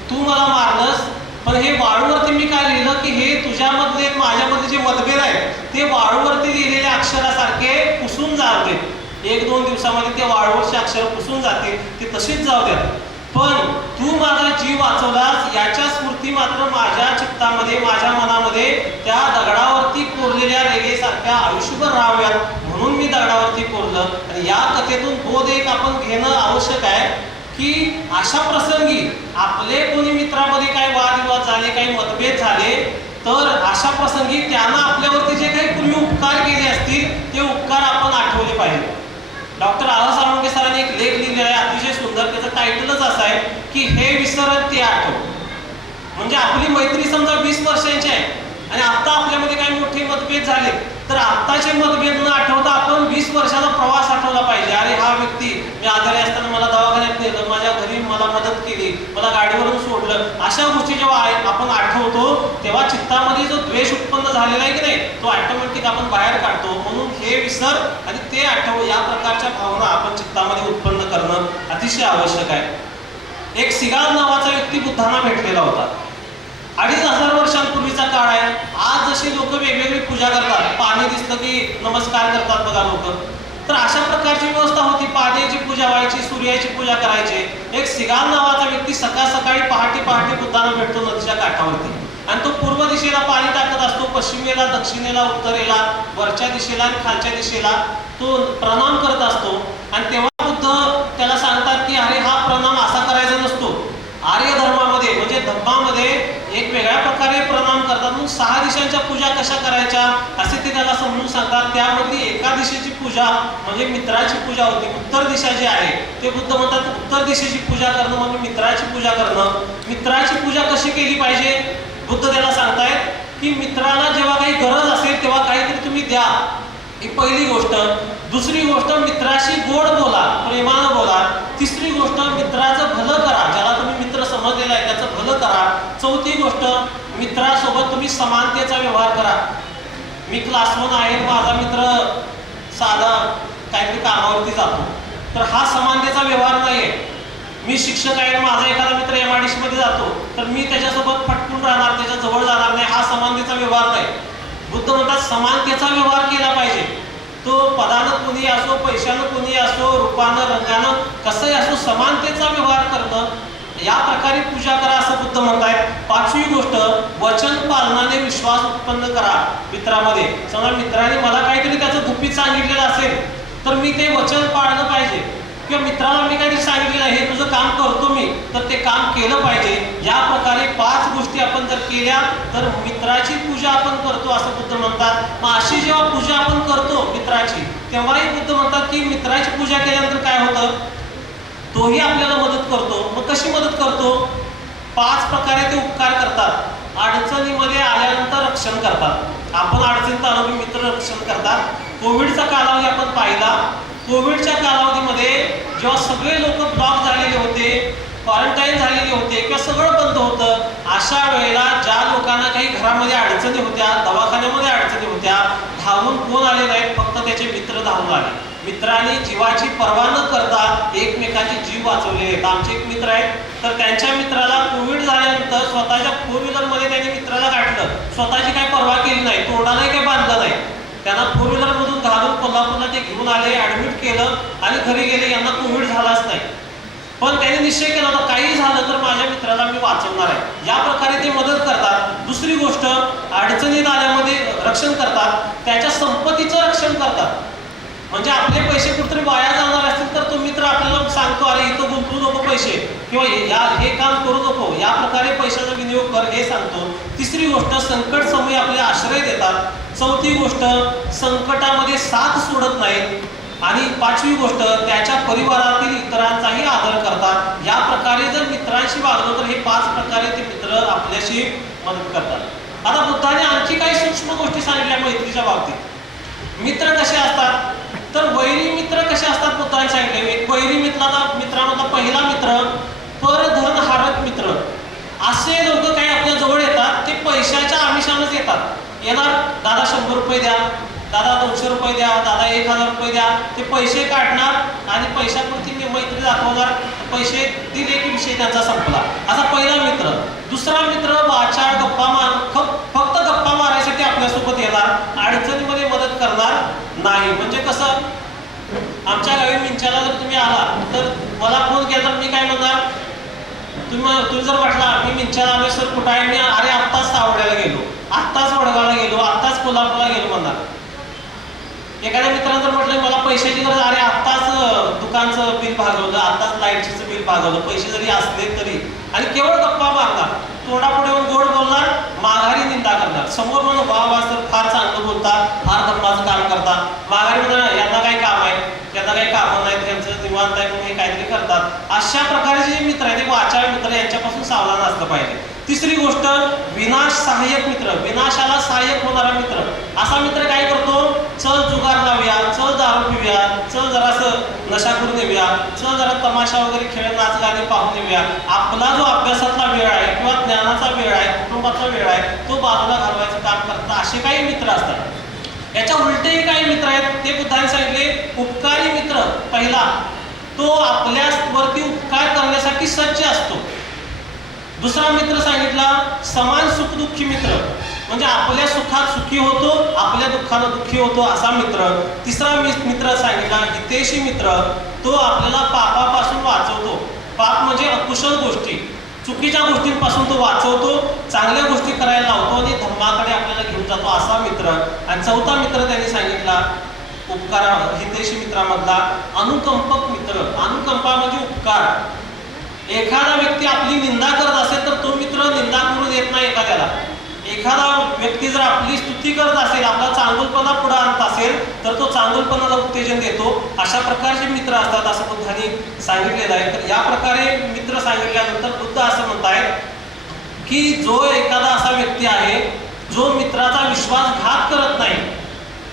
तू मला मारलंस, पण हे वाळूवरती मी काय लिहिलं की हे तुझ्यामधले माझ्यामधले जे मतभेद आहेत ते वाळूवरती लिहिलेल्या अक्षरासारखे पुसून जाऊ दे. 1-2 दिवसामध्ये ते वाळूवरचे अक्षर पुसून जातील, ते तशीच जाऊ द्या. पण तू माझा जीव वाचवलास याच्या स्मृती मात्र माझ्या चित्तामध्ये, माझ्या मनामध्ये त्या दगडावरती कोरलेल्या रेगेसारख्या आयुष्यभर राहाव्यात म्हणून मी दगडावरती कोरलं. आणि या कथेतून बोध एक आपण घेणं आवश्यक आहे की अशा प्रसंगी आपले कोणी मित्रामध्ये काही वादविवाद झाले, काही मतभेद झाले, तर अशा प्रसंगी त्यांना आपल्यावरती जे काही पूर्वी उपकार केले असतील ते उपकार आपण आठवले पाहिजे. डॉक्टर आला साळुंखे सरांनी एक लेख लिहिलेला आहे अतिशय सुंदर, त्याचं टायटलच असं आहे की हे विसरत ते आठव. म्हणजे आपली मैत्री समजा 20 वर्षांची आहे आणि आता आपल्यामध्ये काही मोठे मतभेद झाले तर आत्ताचे मतभेद न आठवता आपण 20 वर्षाचा प्रवास आठवला पाहिजे. अरे हा व्यक्ती मी आजारी असताना मला दवाखान्यात नेलं, माझ्या घरी मला मदत केली, मला गाडीवरून सोडलं. अशा गोष्टी जेव्हा आपण आठवतो तेव्हा चित्तामध्ये जो द्वेष उत्पन्न झालेला आहे की नाही तो ऑटोमॅटिक आपण बाहेर काढतो. म्हणून हे विसर आणि ते आठव या प्रकारच्या भावना आपण चित्तामध्ये उत्पन्न करणं अतिशय आवश्यक आहे. एक सिगाल नावाचा व्यक्ती बुद्धांना भेटलेला होता. 2500 वर्षांपूर्वीचा काळ आहे. आज जशी लोक वेगवेगळी पूजा करतात, पाणी दिसलं की नमस्कार करतात बघा लोक, तर अशा प्रकारची व्यवस्था होती. पाण्याची पूजा व्हायची, सूर्याची पूजा करायची. एक सिगाल नावाचा व्यक्ती सकाळी पहाटे बुद्धांना भेटतो नदीच्या काठावरती आणि तो पूर्व दिशेला पाणी टाकत असतो, पश्चिमेला, दक्षिणेला, उत्तरेला, वरच्या दिशेला आणि खालच्या दिशेला तो प्रणाम करत असतो. आणि तेव्हा बुद्ध त्याला सांगतात की अरे हा प्रणाम असा करायचा नसतो. आर्य धर्मामध्ये म्हणजे धम्मामध्ये एक वेगळ्या प्रकारे प्रणाम करतात. म्हणून 6 दिशांच्या पूजा कशा करायच्या असे ते त्याला समजून सांगतात. त्यामधली एका दिशेची पूजा म्हणजे मित्राची पूजा होती. उत्तर दिशा जी आहे ते बुद्ध म्हणतात उत्तर दिशेची पूजा करणं म्हणजे मित्राची पूजा करणं. मित्राची पूजा कशी केली पाहिजे बुद्ध त्याला सांगतायत की मित्राला जेव्हा काही गरज असेल तेव्हा काहीतरी तुम्ही द्या, ही पहिली गोष्ट. दुसरी गोष्ट मित्राशी गोड बोला, प्रेमानं बोला. तिसरी गोष्ट मित्राचं भलं करा, ज्याला तुम्ही मित्र समजलेला आहे त्याचं भलं करा. चौथी गोष्ट मित्रासोबत तुम्ही समानतेचा व्यवहार करा. मी क्लासमन आहे, माझा मित्र साधा काहीतरी कामावरती जातो, तर हा समानतेचा व्यवहार नाही आहे. मी शिक्षक आहे, माझा एखादा मित्र MIDC मध्ये जातो, तर मी त्याच्यासोबत फटकून राहणार, त्याच्या जवळ जाणार नाही, हा समानतेचा व्यवहार नाही. बुद्ध म्हणतात समानतेचा व्यवहार केला पाहिजे. तो पदानं कोणी असो, पैशानं कोणी असो, रूपानं, रंगानं कसंही असो, समानतेचा व्यवहार करणं, या प्रकारे पूजा करा असं बुद्ध म्हणतायत. 5वी गोष्ट वचन पालनाने विश्वास उत्पन्न करा मित्रामध्ये. समजा मित्राने मला काहीतरी त्याचं गुपित सांगितलेलं असेल तर मी ते वचन पाळलं पाहिजे, किंवा मित्राला मी काहीतरी सांगितलेलं आहे हे तुझं काम करतो मी, तर ते काम केलं पाहिजे. या प्रकारे 5 गोष्टी आपण जर केल्या तर मित्राची पूजा आपण करतो असं बुद्ध म्हणतात. मग अशी जेव्हा पूजा आपण करतो मित्राची तेव्हाही बुद्ध म्हणतात की मित्राची पूजा केल्यानंतर काय होतं, तोही आपल्याला मदत करतो. मग कशी मदत करतो? 5 प्रकारे ते उपकार करतात. अडचणीमध्ये आल्यानंतर रक्षण करतात. आपण अडचणीत आलो की मित्र रक्षण करतात. कोविडचा कालावधी आपण पाहिला. कोविडच्या कालावधीमध्ये जेव्हा सगळे लोक ब्लॉक झालेले होते, क्वारंटाईन झालेले होते किंवा सगळं बंद होतं, अशा वेळेला ज्या लोकांना काही घरामध्ये अडचणी होत्या, दवाखान्यामध्ये अडचणी होत्या, धावून कोण आले नाहीत, फक्त त्याचे मित्र धावून आले. मित्रांनी जीवाची पर्वा न करता एकमेकांचे जीव वाचवले आहेत. आमचे एक मित्र आहेत, तर त्यांच्या मित्राला कोविड झाल्यानंतर स्वतःच्या 4 व्हीलरमध्ये त्यांनी मित्राला गाठलं. स्वतःची काही पर्वा केली नाही, तोंडालाही काही बांधलं नाही. त्यांना 4 व्हीलरमधून घालून कोल्हापूरला ते घेऊन आले, ॲडमिट केलं आणि घरी गेले. यांना कोविड झालाच नाही, पण त्यांनी निश्चय केला होता काही झालं तर माझ्या मित्राला मी वाचवणार आहे. या प्रकारे ते मदत करतात. दुसरी गोष्ट अडचणीत आल्यामध्ये रक्षण करतात, त्याच्या संपत्तीचं रक्षण करतात. म्हणजे आपले पैसे कुठेतरी वाया जाणार असतील तर तो मित्र आपल्याला सांगतो अरे इथं गुंतवू नको पैसे, किंवा हे काम करू नको, या प्रकारे पैशाचा विनियोग कर हे सांगतो. तिसरी गोष्ट संकट समयी आपले आश्रय देतात. चौथी गोष्ट संकटामध्ये साथ सोडत नाहीत. आणि 5वी गोष्ट त्याच्या परिवारातील इतरांचाही आदर करतात. या प्रकारे जर मित्रांशी वागलो तर हे 5 प्रकारे ते मित्र आपल्याशी मदत करतात. आता बुद्धाने आणखी काही सूक्ष्म गोष्टी सांगितल्या मैत्रीच्या बाबतीत. मित्र कसे असतात तर वैरी मित्र कसे असतात बुद्धाने सांगितले. एक वैरी मित्रांमधला पहिला मित्र परधन हारक मित्र. असे लोक काही आपल्या जवळ येतात ते पैशाच्या आमिषानंच येतात. येणार दादा 100 रुपये द्या, दादा 200 रुपये द्या, दादा 1000 रुपये द्या. ते पैसे काढणार आणि पैशापुरती मी मैत्री दाखवणार. पैसे दिले की विषय त्यांचा संपला. असा पहिला मित्र. दुसरा मित्र वाचाळ फक्त गप्पा मारायसाठी आपल्यासोबत येणार, अडचणीमध्ये मदत करणार नाही. म्हणजे कसं, आमच्या गावी मिंचाला जर तुम्ही आला तर मला फोन केला तर मी काय म्हणणार, तुम्ही जर म्हटला मी मिंचाला आलोय सर कुठं आहे, मी अरे आत्ताच सावड्याला गेलो, आत्ताच वडगावला गेलो, आत्ताच कोल्हापूरला गेलो म्हणणार. एखाद्या मित्रांनी जर म्हटलं मला पैशाची गरज, अरे आत्ताच दुकानचं बिल भागवलं, आत्ताच लाईटचं बिल भागवलं, पैसे जरी असले तरी, आणि केवळ गप्पा मारणार, तोंडापुढे येऊन गोड बोलणार, माघारी निंदा करणार. समोर म्हणून वा सर फार चांगलं बोलतात, फार धर्माचं काम करतात, माघारी म्हणणार यांना काही काम आहे, त्यांना काही कामं नाहीत, त्यांचं निवांत आहे म्हणून हे काहीतरी करतात. अशा प्रकारचे जे मित्र आहेत ते वाचाळ मित्र, यांच्यापासून सावधान असलं पाहिजे. तिसरी गोष्ट विनाश सहाय्यक मित्र. विनाशाला सहाय्यक होणारा मित्र. असा मित्र काय करतो, जरा तमाशा वगैरे खेळ नाच गाणे पाहून येऊया, आपला जो अभ्यासातला वेळ आहे किंवा ज्ञानाचा वेळ आहे, कुटुंबाचा वेळ आहे, तो बाजूला घालवायचं काम करतात असे काही मित्र असतात. याच्या उलटेही काही मित्र आहेत. ते बुद्धाने सांगितले उपकारी मित्र पहिला तो आपल्यावरती उपकार करण्यासाठी सज्ज असतो. दुसरा मित्र सांगितला समान सुखदुःखी मित्र, म्हणजे आपल्या सुखात सुखी होतो, आपल्या दुःखानं दुःखी होतो असा मित्र. तिसरा मित्र सांगितला हितेशी मित्र, तो आपल्याला पापापासून वाचवतो. पाप म्हणजे अकुशल गोष्टी, चुकीच्या गोष्टींपासून तो वाचवतो, चांगल्या गोष्टी करायला लावतो आणि धम्माकडे आपल्याला घेऊन जातो असा मित्र. आणि चौथा मित्र त्यांनी सांगितला उपकारा हितेशी मित्रामधला अनुकंपक मित्र. अनुकंपा म्हणजे उपकार. एखादा व्यक्ती आपली निंदा करत असेल तर तो मित्र निंदा करू देत नाही एखाद्याला. एखादा व्यक्ती जर आपली स्तुती करत असेल, आपला चांगुलपणा पुढे आणत असेल तर तो चांगुलपणाला उत्तेजन देतो. अशा प्रकारचे मित्र असतात असं बुद्धांनी सांगितलेलं आहे. तर या प्रकारे मित्र सांगितल्यानंतर बुद्ध असं म्हणतायत की जो एखादा असा व्यक्ती आहे जो मित्राचा विश्वासघात करत नाही.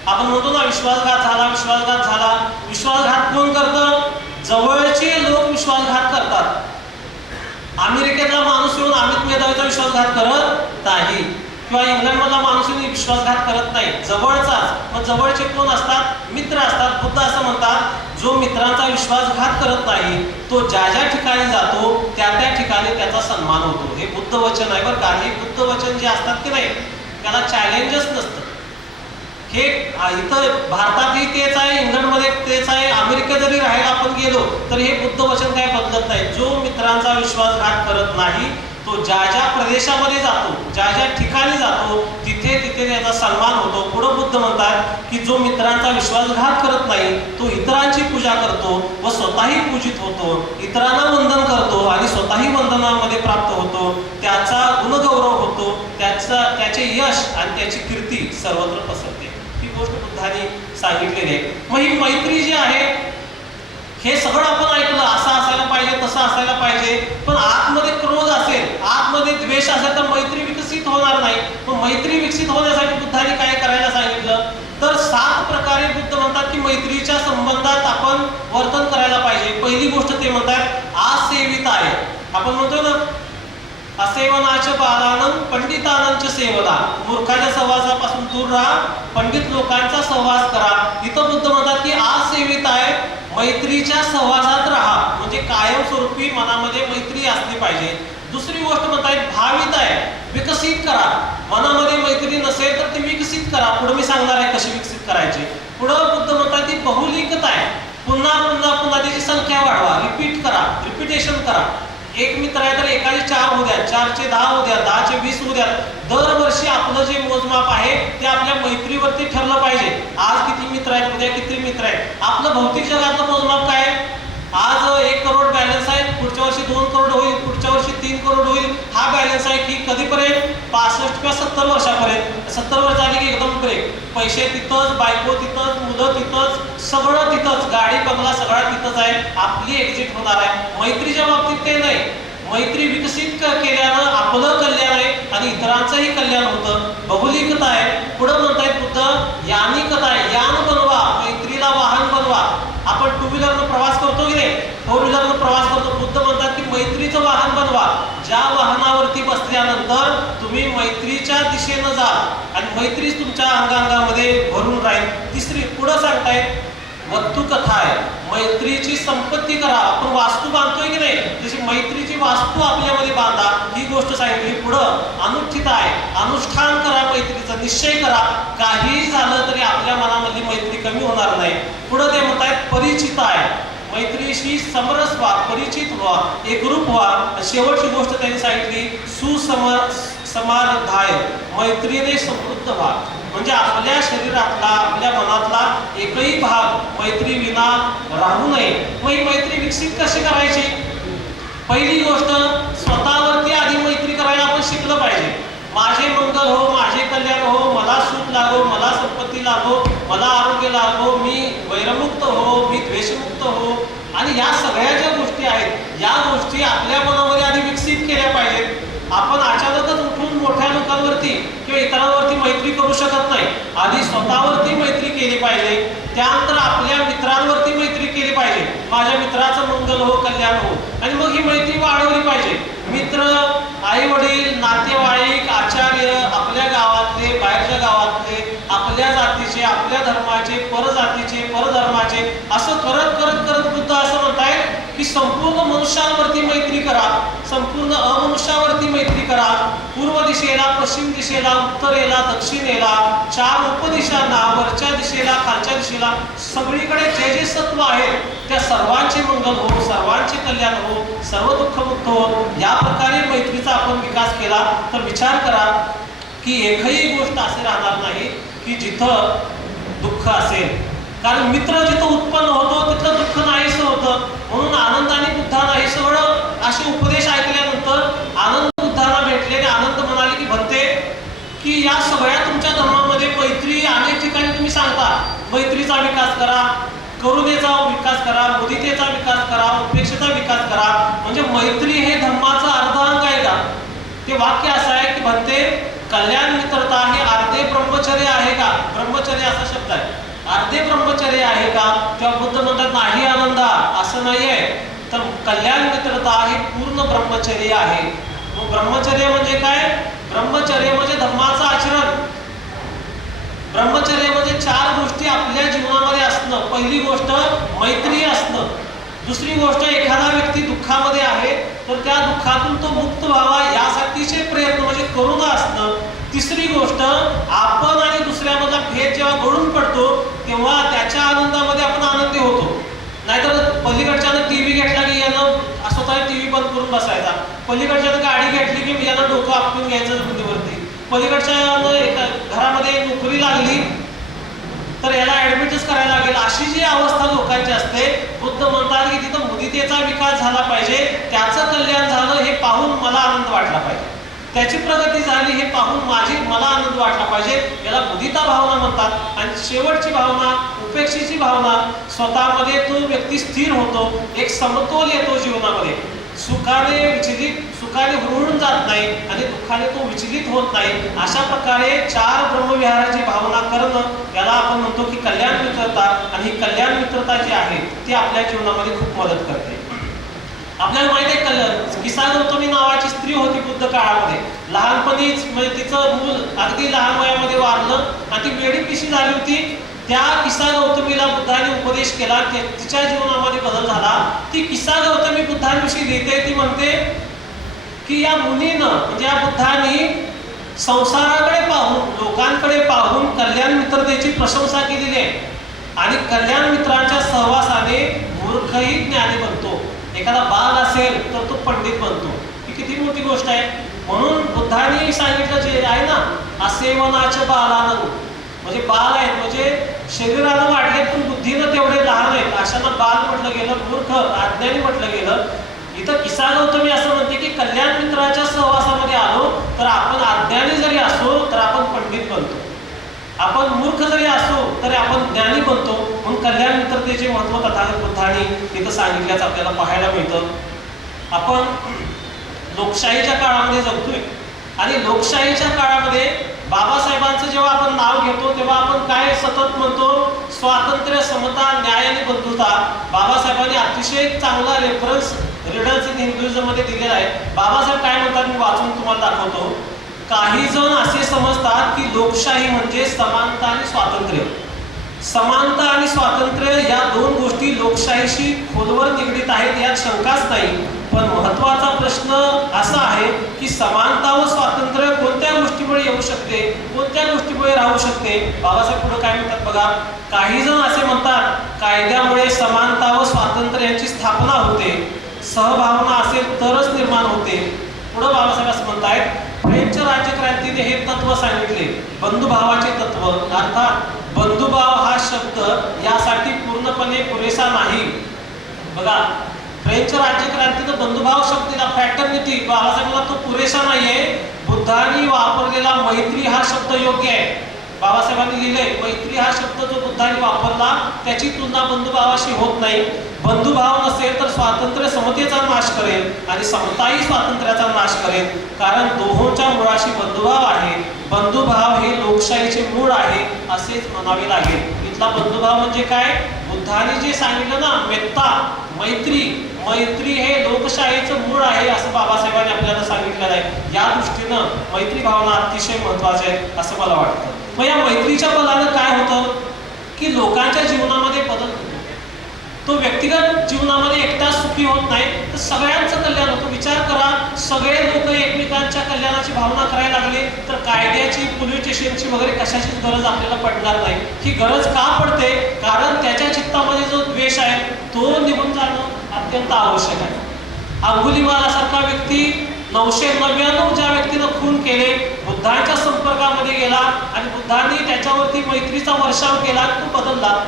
आपण म्हणतो ना विश्वासघात झाला, विश्वासघात झाला. विश्वासघात कोण करतं? जवळचे लोक विश्वासघात करतात. अमेरिकेतला माणूस येऊन अमित मेधावीचा विश्वासघात करत नाही, किंवा इंग्लंडमधला माणूस येऊन विश्वासघात करत नाही, जवळचाच. मग जवळचे कोण असतात? मित्र असतात. बुद्ध असं म्हणतात जो मित्रांचा विश्वासघात करत नाही तो ज्या ज्या ठिकाणी जातो त्या त्या ठिकाणी त्याचा सन्मान होतो. हे बुद्ध वचन आहे बरं का. हे बुद्ध वचन जे असतात की नाही त्याला चॅलेंजच नसतं. हे इथं भारतातही तेच आहे, इंग्लंडमध्ये तेच आहे, अमेरिकेत जरी राहायला आपण गेलो तर हे बुद्ध वचन काय बदलत नाही. जो मित्रांचा विश्वासघात करत नाही तो ज्या ज्या प्रदेशामध्ये जातो, ज्या ज्या ठिकाणी जातो तिथे तिथे त्याचा सन्मान होतो. पुढे बुद्ध म्हणतात की जो मित्रांचा विश्वासघात करत नाही तो इतरांची पूजा करतो व स्वतःही पूजित होतो, इतरांना वंदन करतो आणि स्वतःही वंदनामध्ये प्राप्त होतो, त्याचा गुणगौरव होतो, त्याचे यश आणि त्याची कीर्ती सर्वत्र पसरते. ही गोष्ट बुद्धाने सांगितलेली आहे. मग ही मैत्री जी आहे हे सगळं आपण ऐकलं, असं असायला पाहिजे, तसं असायला पाहिजे, पण आतमध्ये क्रोध असेल, आतमध्ये द्वेष असेल तर मैत्री विकसित होणार नाही. मग मैत्री विकसित होण्यासाठी बुद्धाने काय करायला सांगितलं तर 7 प्रकारे बुद्ध म्हणतात की मैत्रीच्या संबंधात आपण वर्तन करायला पाहिजे. पहिली गोष्ट ते म्हणतात आसेवित आहे. आपण म्हणतो ना असेवनाच्या बालानं पंडितानांच्या सेवना, मूर्खाच्या सहवासापासून दूर राहा, पंडित लोकांचा सहवास करा. इथं बुद्ध म्हणतात की आसेवित आहे, मैत्रीच्या सहवासात राहा, म्हणजे कायमस्वरूपी मनामध्ये मैत्री असली पाहिजे. दुसरी गोष्ट म्हणतात भावित आहे, विकसित करा. मनामध्ये मैत्री नसेल तर ती विकसित करा. पुढे मी सांगणार आहे कशी विकसित करायची. पुढं बुद्ध म्हणतात ती बहुलिकत आहे, पुन्हा पुन्हा पुन्हा त्याची संख्या वाढवा, रिपीट करा, रिपिटेशन करा. एक मित्र आहे तर एकाचे 4 होऊ द्या, 4चे 10 होऊ द्या, 10चे 20 होऊ द्या. दरवर्षी आपलं जे मोजमाप आहे ते आपल्या मैत्रीवरती ठरलं पाहिजे. आज किती मित्र आहेत, उद्या किती मित्र आहेत. आपलं भौतिक जगातलं मोजमाप काय आहे? आज 1 करोड बॅलन्स आहे, पुढच्या वर्षी 2 करोड होईल, पुढच्या वर्षी 3 करोड होईल. हा बॅलन्स आहे की कधीपर्यंत? 65 किंवा 70 वर्षापर्यंत. 70 वर्ष आली की एकदम ब्रेक. पैसे तिथंच, बायको तिथंच, मुलं तिथंच, सगळं तिथंच, गाडी बंगला सगळा तिथंच आहे. आपली एक्झिट होणार आहे. मैत्रीच्या बाबतीत ते नाही. मैत्री विकसित केल्यानं आपलं कल्याण आहे आणि इतरांचंही कल्याण होतं. बहुलिकता आहे. पुढं म्हणतायत बुद्ध यानिकता आहे, यान बनवा, मैत्रीला वाहन बनवा. आपण 2 व्हीलरनं प्रवास करतो की नाही, 4 व्हीलरनं प्रवास करतो. बुद्ध म्हणतात की मैत्रीचं वाहन बनवा. ज्या वाहनावरती बसल्यानंतर तुम्ही मैत्रीच्या दिशेनं जा आणि मैत्रीच तुमच्या अंगांगामध्ये भरून राहील. तिसरी पुढं सांगतायत वस्तू कथा आहे, मैत्रीची संपत्ती करा. आपण वास्तू बांधतोय की नाही तशी मैत्रीची वास्तू आपल्यामध्ये बांधा. ही गोष्ट सांगितली. पुढं अनुष्ठित आहे, अनुष्ठान करा, मैत्रीचा निश्चय करा. काही झालं तरी आपल्या मनामधली मैत्री कमी होणार नाही. पुढं ते म्हणतायत परिचित आहे, मैत्रीशी समरस व्हा, परिचित व्हा, एकरूप व्हा. शेवटची गोष्ट त्यांनी सांगितली समारधाय, मैत्रीने समृद्ध व्हा. म्हणजे आपल्या शरीरातला, आपल्या मनातला एकही भाग मैत्री विना राहू नये. मग ही मैत्री विकसित कशी करायची? पहिली गोष्ट स्वतःवरती आधी मैत्री करायला आपण शिकलं पाहिजे. माझे मंगल हो, माझे कल्याण हो, मला सुख लागो, मला संपत्ती लागो, मला आरोग्य लागो, मी वैरमुक्त हो, मी द्वेषमुक्त हो. आणि या सगळ्या ज्या गोष्टी आहेत या गोष्टी आपल्या मनामध्ये आधी विकसित केल्या पाहिजेत. आपण अचानकच उठून मोठ्या लोकांवरती किंवा इतरांवरती मैत्री करू शकत नाही. आधी स्वतःवरती मैत्री केली पाहिजे, त्यानंतर आपल्या मित्रांवरती मैत्री केली पाहिजे. माझ्या मित्राचं मंगल हो, कल्याण हो. आणि मग ही मैत्री वाढवली पाहिजे. मित्र, आई वडील, नातेवाईक, आचार्य, आपल्या गावातले, बाहेरच्या गावातले, आपल्या जातीचे, आपल्या धर्माचे, परजातीचे, परधर्माचे, असं करत करत करत बुद्ध असं म्हणतायत की संपूर्ण मनुष्यांवरती मैत्री करा, संपूर्ण अमनुष्यावरती मैत्री करा. पूर्व दिशेला, पश्चिम दिशेला, उत्तरेला, दक्षिणेला, 4 उपदिशांना, वरच्या दिशेला, खालच्या दिशेला, सगळीकडे जे जे सत्व आहेत त्या सर्वांचे मंगल हो, सर्वांचे कल्याण हो, सर्व दुःखमुक्त हो. या प्रकारे मैत्रीचा आपण विकास केला तर विचार करा की एकही गोष्ट असे राहणार नाही की जिथं दुःख असेल. कारण मित्र जिथं उत्पन्न होतो तिथलं दुःख नाहीसं होतं. म्हणून आनंदाने बुद्धांना हे सगळं असे उपदेश ऐकल्यानंतर आनंद बुद्धांना भेटले आणि आनंद म्हणाले की भक्ते की या सगळ्या तुमच्या धर्मामध्ये मैत्री अनेक ठिकाणी तुम्ही सांगता, मैत्रीचा विकास करा, करुणेचा विकास करा, मुदितेचा विकास करा, उपेक्षेचा विकास करा. म्हणजे मैत्री हे धर्माचं अर्धांग आहे का? ते वाक्य असं आहे की भक्ते कल्याण मित्रता हे अर्धे ब्रह्मचर्य आहे का? ब्रह्मचर्य असा शब्द आहे, अर्धे ब्रह्मचर्य आहे का? तेव्हा बुद्ध म्हणतात नाही आनंदा, असं नाही आहे. तर कल्याण मित्रता हे पूर्ण ब्रह्मचर्य आहे. मग ब्रह्मचर्य म्हणजे काय? ब्रह्मचर्य म्हणजे धर्माचं आचरण. ब्रह्मचर्य म्हणजे 4 गोष्टी आपल्या जीवनामध्ये असणं. पहिली गोष्ट मैत्री असणं. दुसरी गोष्ट एखादा व्यक्ती दुःखामध्ये आहे तर त्या दुःखातून तो मुक्त व्हावा यासाठीचे प्रयत्न म्हणजे करुणा असणं. तिसरी गोष्ट आपण आणि दुसऱ्यामधला भेद जेव्हा घडून पडतो तेव्हा त्याच्या आनंदामध्ये आपण आनंदी होतो. नाहीतर पलीकडच्यानं टीव्ही घेतला की यानं स्वतः टीव्ही बंद करून बसायचा, पलीकडच्यानं गाडी घेतली की यानं डोकं आपटून घ्यायचं बुद्धीवरती, पलीकडच्या घरामध्ये नोकरी लागली तर याला ऍडमिटच करायला लागेल. अशी जी अवस्था लोकांची असते, बुद्ध म्हणतात की तिथं मुदितेचा विकास झाला पाहिजे, त्याचं कल्याण झालं हे पाहून मला आनंद वाटला पाहिजे, त्याची प्रगती झाली हे पाहून मला आनंद वाटला पाहिजे. याला मुदिता भावना म्हणतात. आणि शेवटची भावना उपेक्षेची भावना, स्वतःमध्ये तो व्यक्ती स्थिर होतो, एक समतोल येतो जीवनामध्ये, सुखाने हुरळून जात नाही आणि दुःखाने तो विचलित होत नाही. अशा प्रकारे 4 ब्रह्मविहाराची भावना करणं याला आपण म्हणतो की कल्याण मित्रता. आणि ही कल्याण मित्रता जी आहे ती आपल्या जीवनामध्ये खूप मदत करते. आपल्याला माहिती आहे किसा गौतमी नावाची स्त्री होती बुद्ध काळामध्ये. लहानपणीच म्हणजे तिचं मूल अगदी लहान वयामध्ये वारलं आणि ती वेडी पिशी झाली होती. त्या किसा गौतमीला बुद्धाने उपदेश केला, तिच्या जीवनामध्ये बदल झाला. ती किसा गौतमी बुद्धांविषयी लिहिते, ती म्हणते की या मुनीनं म्हणजे या बुद्धांनी संसाराकडे पाहून, लोकांकडे पाहून कल्याण मित्रतेची प्रशंसा केलेली आहे. आणि कल्याण मित्रांच्या सहवासाने मूर्खही ज्ञानी बनतो. एखादा बाल असेल तर तो पंडित बनतो. ही किती मोठी गोष्ट आहे. म्हणून बुद्धांनी सांगितलं जे आहे ना, असेवनाचे बालानं, म्हणजे बाल आहेत म्हणजे शरीरानं वाढले पण बुद्धीनं तेवढे लहान आहेत, अशांना बाल म्हटलं गेलं, मूर्ख अज्ञानी म्हटलं गेलं. इथं किसा गौतमी असं म्हणते की कल्याण मित्राच्या सहवासामध्ये आलो तर आपण अज्ञानी जरी असो तर आपण पंडित बनतो, आपण मूर्ख जरी असो तरी आपण ज्ञानी बनतो. म्हणून कल्याण मित्रतेचे महत्त्व तथागत बुद्धांनी इथं सांगितल्याचं आपल्याला पाहायला मिळतं. आपण लोकशाहीच्या काळामध्ये जगतोय आणि लोकशाहीच्या काळामध्ये बाबासाहेबांचं जेव्हा आपण नाव घेतो तेव्हा आपण काय सतत म्हणतो? स्वातंत्र्य, समता, न्याय आणि बंधुता. बाबासाहेबांनी अतिशय चांगला रेफरन्स रिडल्स इन हिंदुइझममध्ये दिलेला आहे. बाबासाहेब काय म्हणतात मी वाचून तुम्हाला दाखवतो. काही जण असे समजतात की लोकशाही म्हणजे समानता आणि स्वातंत्र्य. समानता आणि स्वातंत्र्य या 2 गोष्टी लोकशाहीशी खोलवर निगडीत आहेत, यात शंकाच नाही. पण महत्त्वाचा प्रश्न असा आहे की समानता व स्वातंत्र्य कोणत्या गोष्टीमुळे येऊ शकते, कोणत्या गोष्टीमुळे राहू शकते? बाबासाहेब पुढे काय म्हणतात बघा. काही जण असे म्हणतात कायद्यामुळे समानता व स्वातंत्र्य यांची स्थापना होते, सहभावना असेल तरच निर्माण होते. पुढे बाबासाहेब असं म्हणतायत, फ्रेंच राज्यक्रांतीने हे तत्व सांगितले, बंधुभावाचे तत्व. अर्थात बंधुभाव हा शब्द यासाठी पूर्णपणे पुरेसा नाही. बघा, फ्रेंच राज्यक्रांतीनं बंधुभाव शब्द दिला, फ्रॅटर्निटी. बाबासाहेबांना तो पुरेसा नाहीये. बुद्धांनी वापरलेला मैत्री हा शब्द योग्य आहे. बाबासाहेबांनी लिहिलंय मैत्री हा शब्द जो बुद्धांनी वापरला त्याची तुलना बंधुभावाशी होत नाही. बंधुभाव नसेल तर स्वातंत्र्य समतेचा नाश करेल आणि समताही स्वातंत्र्याचा नाश करेल. कारण दोहोंच्या मुळाशी बंधुभाव आहे. बंधुभाव हे लोकशाहीचे मूळ आहे असेच म्हणावे लागेल. इथला बंधुभाव म्हणजे काय? बुद्धाने जे सांगितलं ना, मेत्ता, मैत्री, मैत्री हे लोकशाहीचं मूळ आहे असं बाबासाहेबांनी आपल्याला सांगितलेलं आहे. या दृष्टीनं मैत्री भावना अतिशय महत्वाची आहे असं मला वाटतं. मग या मैत्रीच्या बलानं काय होतं की लोकांच्या जीवनामध्ये बदल होतो. तो व्यक्तिगत जीवनामध्ये एकटाच सुखी होत नाही, तर सगळ्यांचं कल्याण होतं. विचार करा, सगळे लोक एकमेकांच्या कल्याणाची भावना करायला लागले तर कायद्याची, पोलीस स्टेशनची वगैरे कशाचीच गरज आपल्याला पडणार नाही. ही गरज का पडते? कारण त्याच्या चित्तामध्ये जो द्वेष आहे तो निघून जाणं अत्यंत आवश्यक आहे. अंगुलीमालासारखा व्यक्ती 999 ज्या व्यक्तीनं खून केले, बुद्धांच्या संपर्कामध्ये गेला आणि बुद्धांनी त्याच्यावरती मैत्रीचा वर्षाव केला, तो बदलला.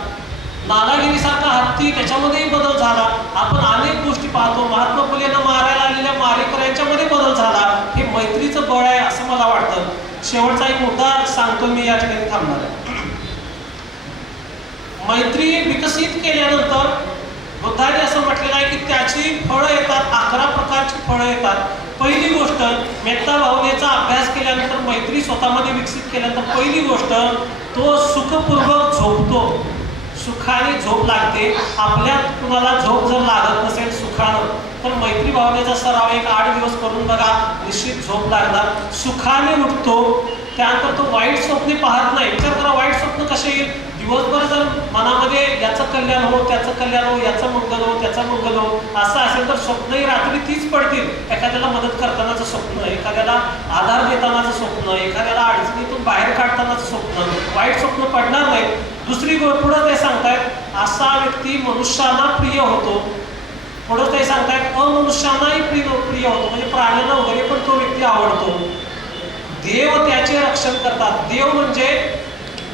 नालागिरीसारखा हत्ती, त्याच्यामध्येही बदल झाला. आपण अनेक गोष्टी पाहतो. महात्मा फुलेंना मारायला आलेल्या मारेकऱ्यांच्यामध्ये बदल झाला. हे मैत्रीचं बळ आहे असं मला वाटतं. शेवटचा एक मुद्दा सांगतो मी, या ठिकाणी थांबणार आहे. मैत्री विकसित केल्यानंतर बुद्धाने असं म्हटलेलं आहे की त्याची फळं येतात, 11 प्रकारची फळं येतात. पहिली गोष्ट, मेत्ता भावनेचा अभ्यास केल्यानंतर, मैत्री स्वतःमध्ये विकसित केल्यानंतर पहिली गोष्ट, तो सुखपूर्वक झोपतो. सुखाने झोप लागते. आपल्यात कुणाला झोप जर लागत नसेल सुखानं, तर मैत्री भावनेचा सराव एक 8 दिवस करून बघा, निश्चित झोप लागणार. सुखाने उठतो. त्यानंतर तो वाईट स्वप्ने पाहत नाही. विचार करा, वाईट स्वप्न कसे येईल? दिवसभर जर मनामध्ये याचं कल्याण हो, त्याचं कल्याण हो, याचं मंगल हो, त्याचं मंगल हो असं असेल तर स्वप्नही रात्री तीच पडतील. एखाद्याला मदत करतानाचं स्वप्न, एखाद्याला आधार देतानाचं स्वप्न, एखाद्याला अडचणीतून बाहेर काढतानाचं स्वप्न, वाईट स्वप्न पडणार नाही. दुसरी पुढं ते सांगतायत, असा व्यक्ती मनुष्याला प्रिय होतो. पुढं ते सांगतायत, अमनुष्यानाही प्रिय होतो, म्हणजे प्राण्यांना वगैरे पण तो व्यक्ती आवडतो. देव त्याचे रक्षण करतात. देव म्हणजे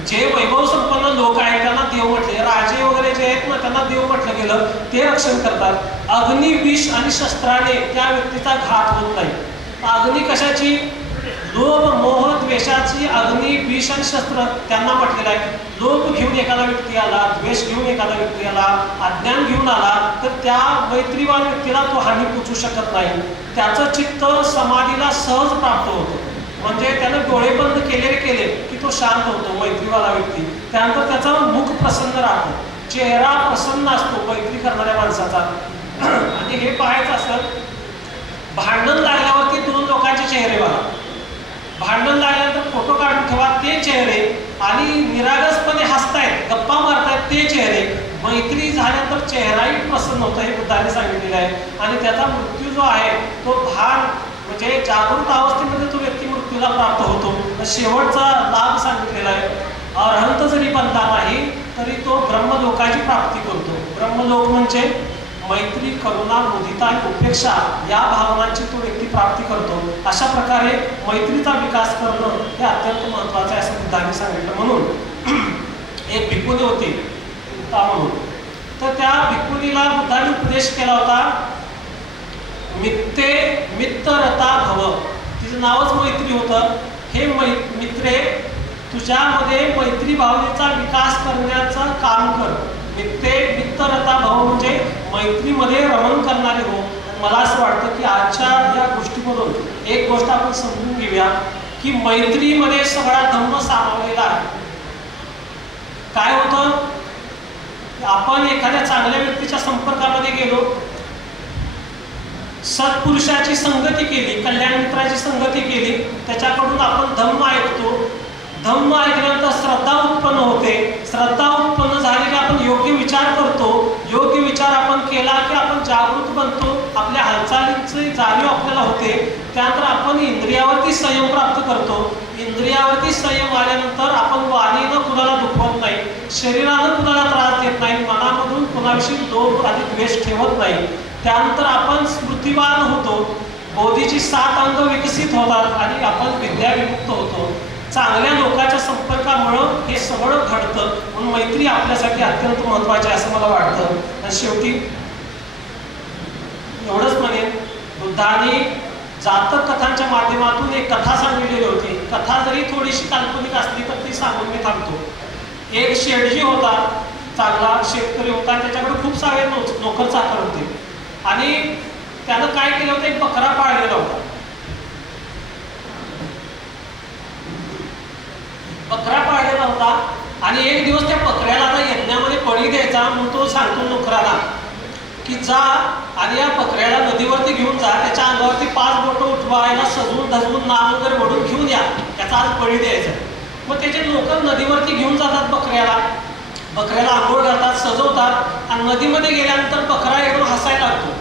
जे वैभव संपन्न लोक आहेत त्यांना देव म्हटले, राजे वगैरे जे आहेत ना त्यांना देव म्हटलं गेलं, ते रक्षण करतात. अग्नी, विष आणि शस्त्राने त्या व्यक्तीचा घात होत नाही. अग्नी कशाची? लोभ, मोह, द्वेषाची अग्नी, विष आणि शस्त्र त्यांना म्हटलेलं आहे. लोभ घेऊन एखादा व्यक्ती आला, द्वेष घेऊन एखादा व्यक्ती आला, अज्ञान घेऊन आला, तर त्या मैत्रीवान व्यक्तीला तो हानी पोचू शकत नाही. त्याचं चित्त समाधीला सहज प्राप्त होतं. म्हणजे त्याने डोळे बंद केले की तो शांत होतो मैत्रीवाला व्यक्ती. त्यानंतर त्याचा मुख प्रसन्न राहतो, चेहरा प्रसन्न असतो मैत्री करणाऱ्या माणसाचा. आणि हे पाहायचं असेल, भांडण लागल्यावरती 2 लोकांचे चेहरे बघा. भांडण लागल्यानंतर फोटो काढून ठेवा ते चेहरे, आणि निरागसपणे हसतायत, गप्पा मारतायत ते चेहरे. मैत्री झाल्यानंतर चेहराही प्रसन्न होतो, हे बुद्धाने सांगितलेलं आहे. आणि त्याचा मृत्यू जो आहे तो भान म्हणजे जागृत अवस्थेमध्ये तो व्यक्ती मृत्यूला प्राप्त होतो. शेवटचा लाभ सांगितलेला आहे, अरहंत जरी बनला नाही तरी तो ब्रह्मलोकाची प्राप्ती करतो. ब्रह्मलोक म्हणजे मैत्री, करुणा, मुदिता आणि उपेक्षा या भावनांची तो व्यक्ती प्राप्ती करतो. अशा प्रकारे मैत्रीचा विकास करणं हे अत्यंत महत्त्वाचं आहे असं बुद्धांनी सांगितलं. म्हणून एक भिक्खुनी होती म्हणून, तर त्या भिक्खुनीला बुद्धांनी उपदेश केला होता, मित्ते मित्ररता भव. तिचं नावच मैत्री होतं. हे मित्रे, तुझ्यामध्ये मैत्री भावनेचा विकास करण्याचं काम कर. मित्ते मित्ररता भव म्हणजे मैत्रीमध्ये रमण करणारे हो. मला असं वाटतं की आजच्या या गोष्टीमधून एक गोष्ट आपण समजून घेऊया की मैत्रीमध्ये सगळा धम्म सामावलेला आहे. काय होतं, आपण एखाद्या चांगल्या व्यक्तीच्या संपर्कामध्ये गेलो, सत्पुरुषाची संगती केली, कल्याण मित्राची संगती केली, त्याच्याकडून आपण धम्म ऐकतो. धम्म ऐकल्यानंतर श्रद्धा उत्पन्न होते. श्रद्धा उत्पन्न झाली की आपण योग्य विचार करतो. योग्य विचार आपण केला की आपण जागृत बनतो, आपल्या हालचालींची जाणीव आपल्याला होते. त्यानंतर आपण इंद्रियावरती संयम प्राप्त करतो. इंद्रियावरती संयम आल्यानंतर आपण वाणीनं कुणाला दुखवत नाही, शरीरानं कुणाला त्रास देत नाही, मनामधून कुणाविषयी लोभ आणि द्वेष ठेवत नाही. त्यानंतर आपण स्मृतिवान होतो, बोधीची 7 अंग विकसित होतात आणि आपण विद्याविमुक्त होतो. चांगल्या लोकांच्या संपर्कामुळं हे सगळं घडतं. म्हणून मैत्री आपल्यासाठी अत्यंत महत्त्वाची आहे असं मला वाटतं. आणि शेवटी एवढंच म्हणेन, बुद्धाने जातक कथांच्या माध्यमातून एक कथा सांगितलेली होती. कथा जरी थोडीशी काल्पनिक असली तर ती सांगून मी थांबतो. एक शेठजी होता, चांगला शेतकरी होता, त्याच्याकडे खूप सारे नोकर चाकर होते. आणि त्यानं काय केलं होतं, एक बकरा पाळलेला होता. बकरा पाळलेला होता आणि एक दिवस त्या बकऱ्याला सांगतो नोकराला की जा आणि या बकऱ्याला नदीवरती घेऊन जा, त्याच्या अंगावरती 5 बोटं उठवायला सजवून धजवून नाम वगैरे वडून घेऊन या, त्याचा आज बळी द्यायचा. मग त्याचे लोक नदीवरती घेऊन जातात बकऱ्याला आंघोळ घालतात, सजवतात आणि नदीमध्ये गेल्यानंतर बकरा एकदम हसायला लागतो.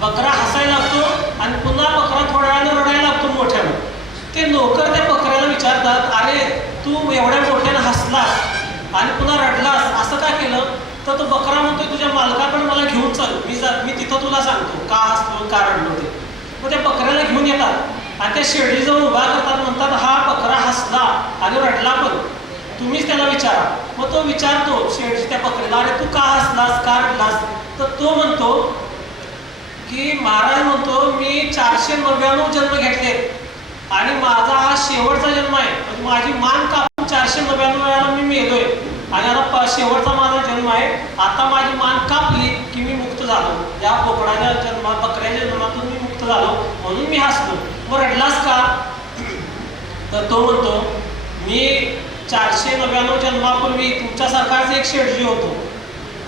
बकरा हसायला लागतो आणि पुन्हा बकरा थोड्या वेळाने रडायला लागतो मोठ्यानं. ते नोकर त्या बकऱ्याला विचारतात, अरे तू एवढ्या मोठ्यानं हसलास आणि पुन्हा रडलास, असं का केलं? तर तो बकरा म्हणतो, तुझ्या मालकाकडे मला घेऊन चल, मी तिथं तुला सांगतो का हसलो का रडलो ते. मग त्या बकऱ्याला घेऊन येतात आणि त्या शेळीजवळ उभा करतात, म्हणतात हा बकरा हसला आणि रडला पण तुम्हीच त्याला विचारा. मग तो विचारतो शेळी त्या बकऱ्याला, अरे तू का हसलास का रडलास? तर तो म्हणतो की महाराज म्हणतो मी 499 जन्म घेतलेत आणि माझा हा शेवटचा जन्म आहे. म्हणजे माझी मान कापून 499 वेळाला मी मेलोय आणि आता शेवटचा माझा जन्म आहे. आता माझी मान कापली की मी मुक्त झालो, या बोकडाच्या जन्मात बकऱ्याच्या जन्मातून मी मुक्त झालो, म्हणून मी हसलो. मग रडलास का? तर तो म्हणतो मी 499 जन्मापूर्वी तुमच्यासारखाच एक शेठजी होतो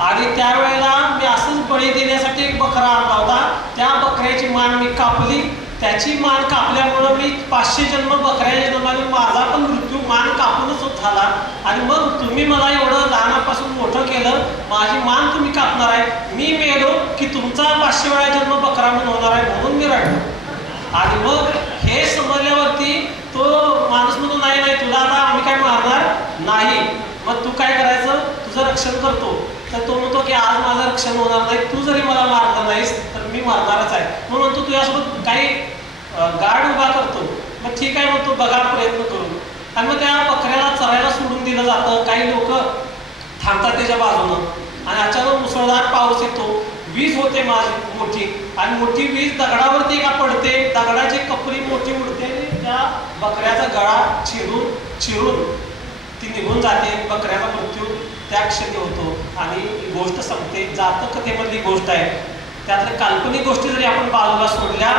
आणि त्यावेळेला मी असंच बळी देण्यासाठी एक बकरा आणला होता. त्या बकऱ्याची मान मी कापली, त्याची मान कापल्यामुळं मी 500 जन्म बकऱ्याच्या जन्माने माझा पण मृत्यू मान कापूनच झाला आणि मग तुम्ही मला एवढं लहानापासून मोठं केलं, माझी मान तुम्ही कापणार आहे, मी मेलो की तुमचा 500 वेळा जन्म बकरा म्हणून होणार आहे, म्हणून मी रडलो. आणि मग हे समजल्यावरती तो माणूस म्हणून नाही तुला आता आम्ही काय मारणार नाही, मग तू काय करायचं, तुझं रक्षण करतो. तर तो म्हणतो की आज माझं रक्षण होणार नाही, तू जरी मला मारलं नाहीस तर मी मारणारच आहे. मग म्हणतो तुझ्यासोबत काही गार्ड उभा करतो. मग ठीक आहे म्हणतो, बघा प्रयत्न करून. आणि मग त्या बकऱ्याला चरायला सोडून दिलं जातं. काही लोक थांबतात त्याच्या बाजूनं आणि अचानक मुसळधार पाऊस येतो, वीज होते माझी मोठी आणि मोठी वीज दगडावरती का पडते, दगडाची कपरी मोठी उडते आणि त्या बकऱ्याचा गळा चिरून ती निघून जाते. बकऱ्याचा मृत्यू त्या क्षणी होतो आणि ही गोष्ट संपते. जातकथेमधली गोष्ट आहे. त्यातल्या काल्पनिक गोष्टी जरी आपण बाजूला सोडल्या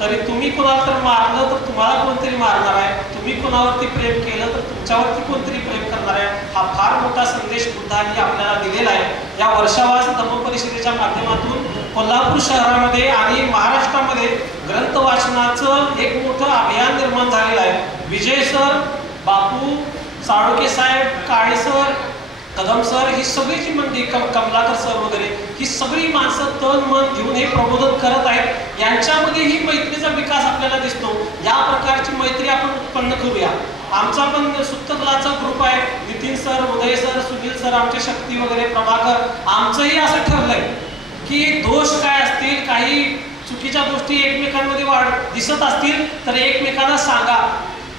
तरी तुम्ही कोणाला तर मारलं तर तुम्हाला कोणतरी मारणार आहे, तुम्ही कोणावरती प्रेम केलं तर तुमच्यावरती कोणतरी प्रेम करणार आहे. हा फार मोठा संदेश बुद्धांनी आपल्याला दिलेला आहे. या वर्षावास धम्म परिषदेच्या माध्यमातून कोल्हापूर शहरामध्ये आणि महाराष्ट्रामध्ये ग्रंथ वाचनाचं एक मोठं अभियान निर्माण झालेलं आहे. विजय सर, बापू साळुंखे साहेब, काळे सर, कदम सर, ही सगळी जी मंडळी, कमलाकर सर वगैरे, ही सगळी माणसं तन मन घेऊन हे प्रबोधन करत आहेत. यांच्यामध्ये ही मैत्रीचा विकास आपल्याला दिसतो. या प्रकारची मैत्री आपण उत्पन्न करूया. आमचा पण सुप्तकलाचा ग्रुप आहे. नितीन सर, उदय सर, सुनील सर, आमचे शक्ती वगैरे, प्रभाकर, आमचंही असं ठरलंय की दोष काय असतील, काही चुकीच्या गोष्टी एकमेकांमध्ये दिसत असतील तर एकमेकांना सांगा,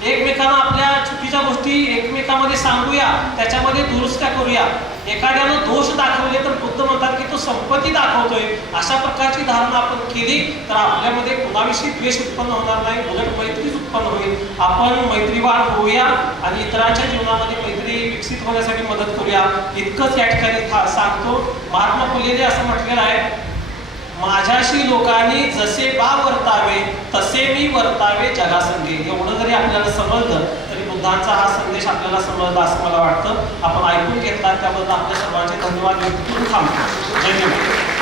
एकमेकांना आपल्या चुकीच्या गोष्टी एकमेकांमध्ये सांगूया, त्याच्यामध्ये दुरुस्त्या करूया. एखाद्यानं दोष दाखवले तर बुद्ध म्हणतात की तो संपत्ती दाखवतोय. अशा प्रकारची धारणा आपण केली तर आपल्यामध्ये कुणाविषयी द्वेष उत्पन्न होणार नाही, उलट मैत्रीच उत्पन्न होईल. आपण मैत्रीवान होऊया आणि इतरांच्या जीवनामध्ये मैत्री विकसित होण्यासाठी मदत करूया. इतकंच या ठिकाणी सांगतो. महात्मा फुलेने असं म्हटलेलं आहे, माझ्याशी लोकांनी जसे बा वर्तावे तसे मी वर्तावे जगासंगे. एवढं जरी आपल्याला समजलं तरी बुद्धांचा हा संदेश आपल्याला समजला असं मला वाटतं. आपण ऐकून घेतला त्याबद्दल आपल्या सर्वांचे धन्यवाद व्यक्त करून थांबतो. धन्यवाद.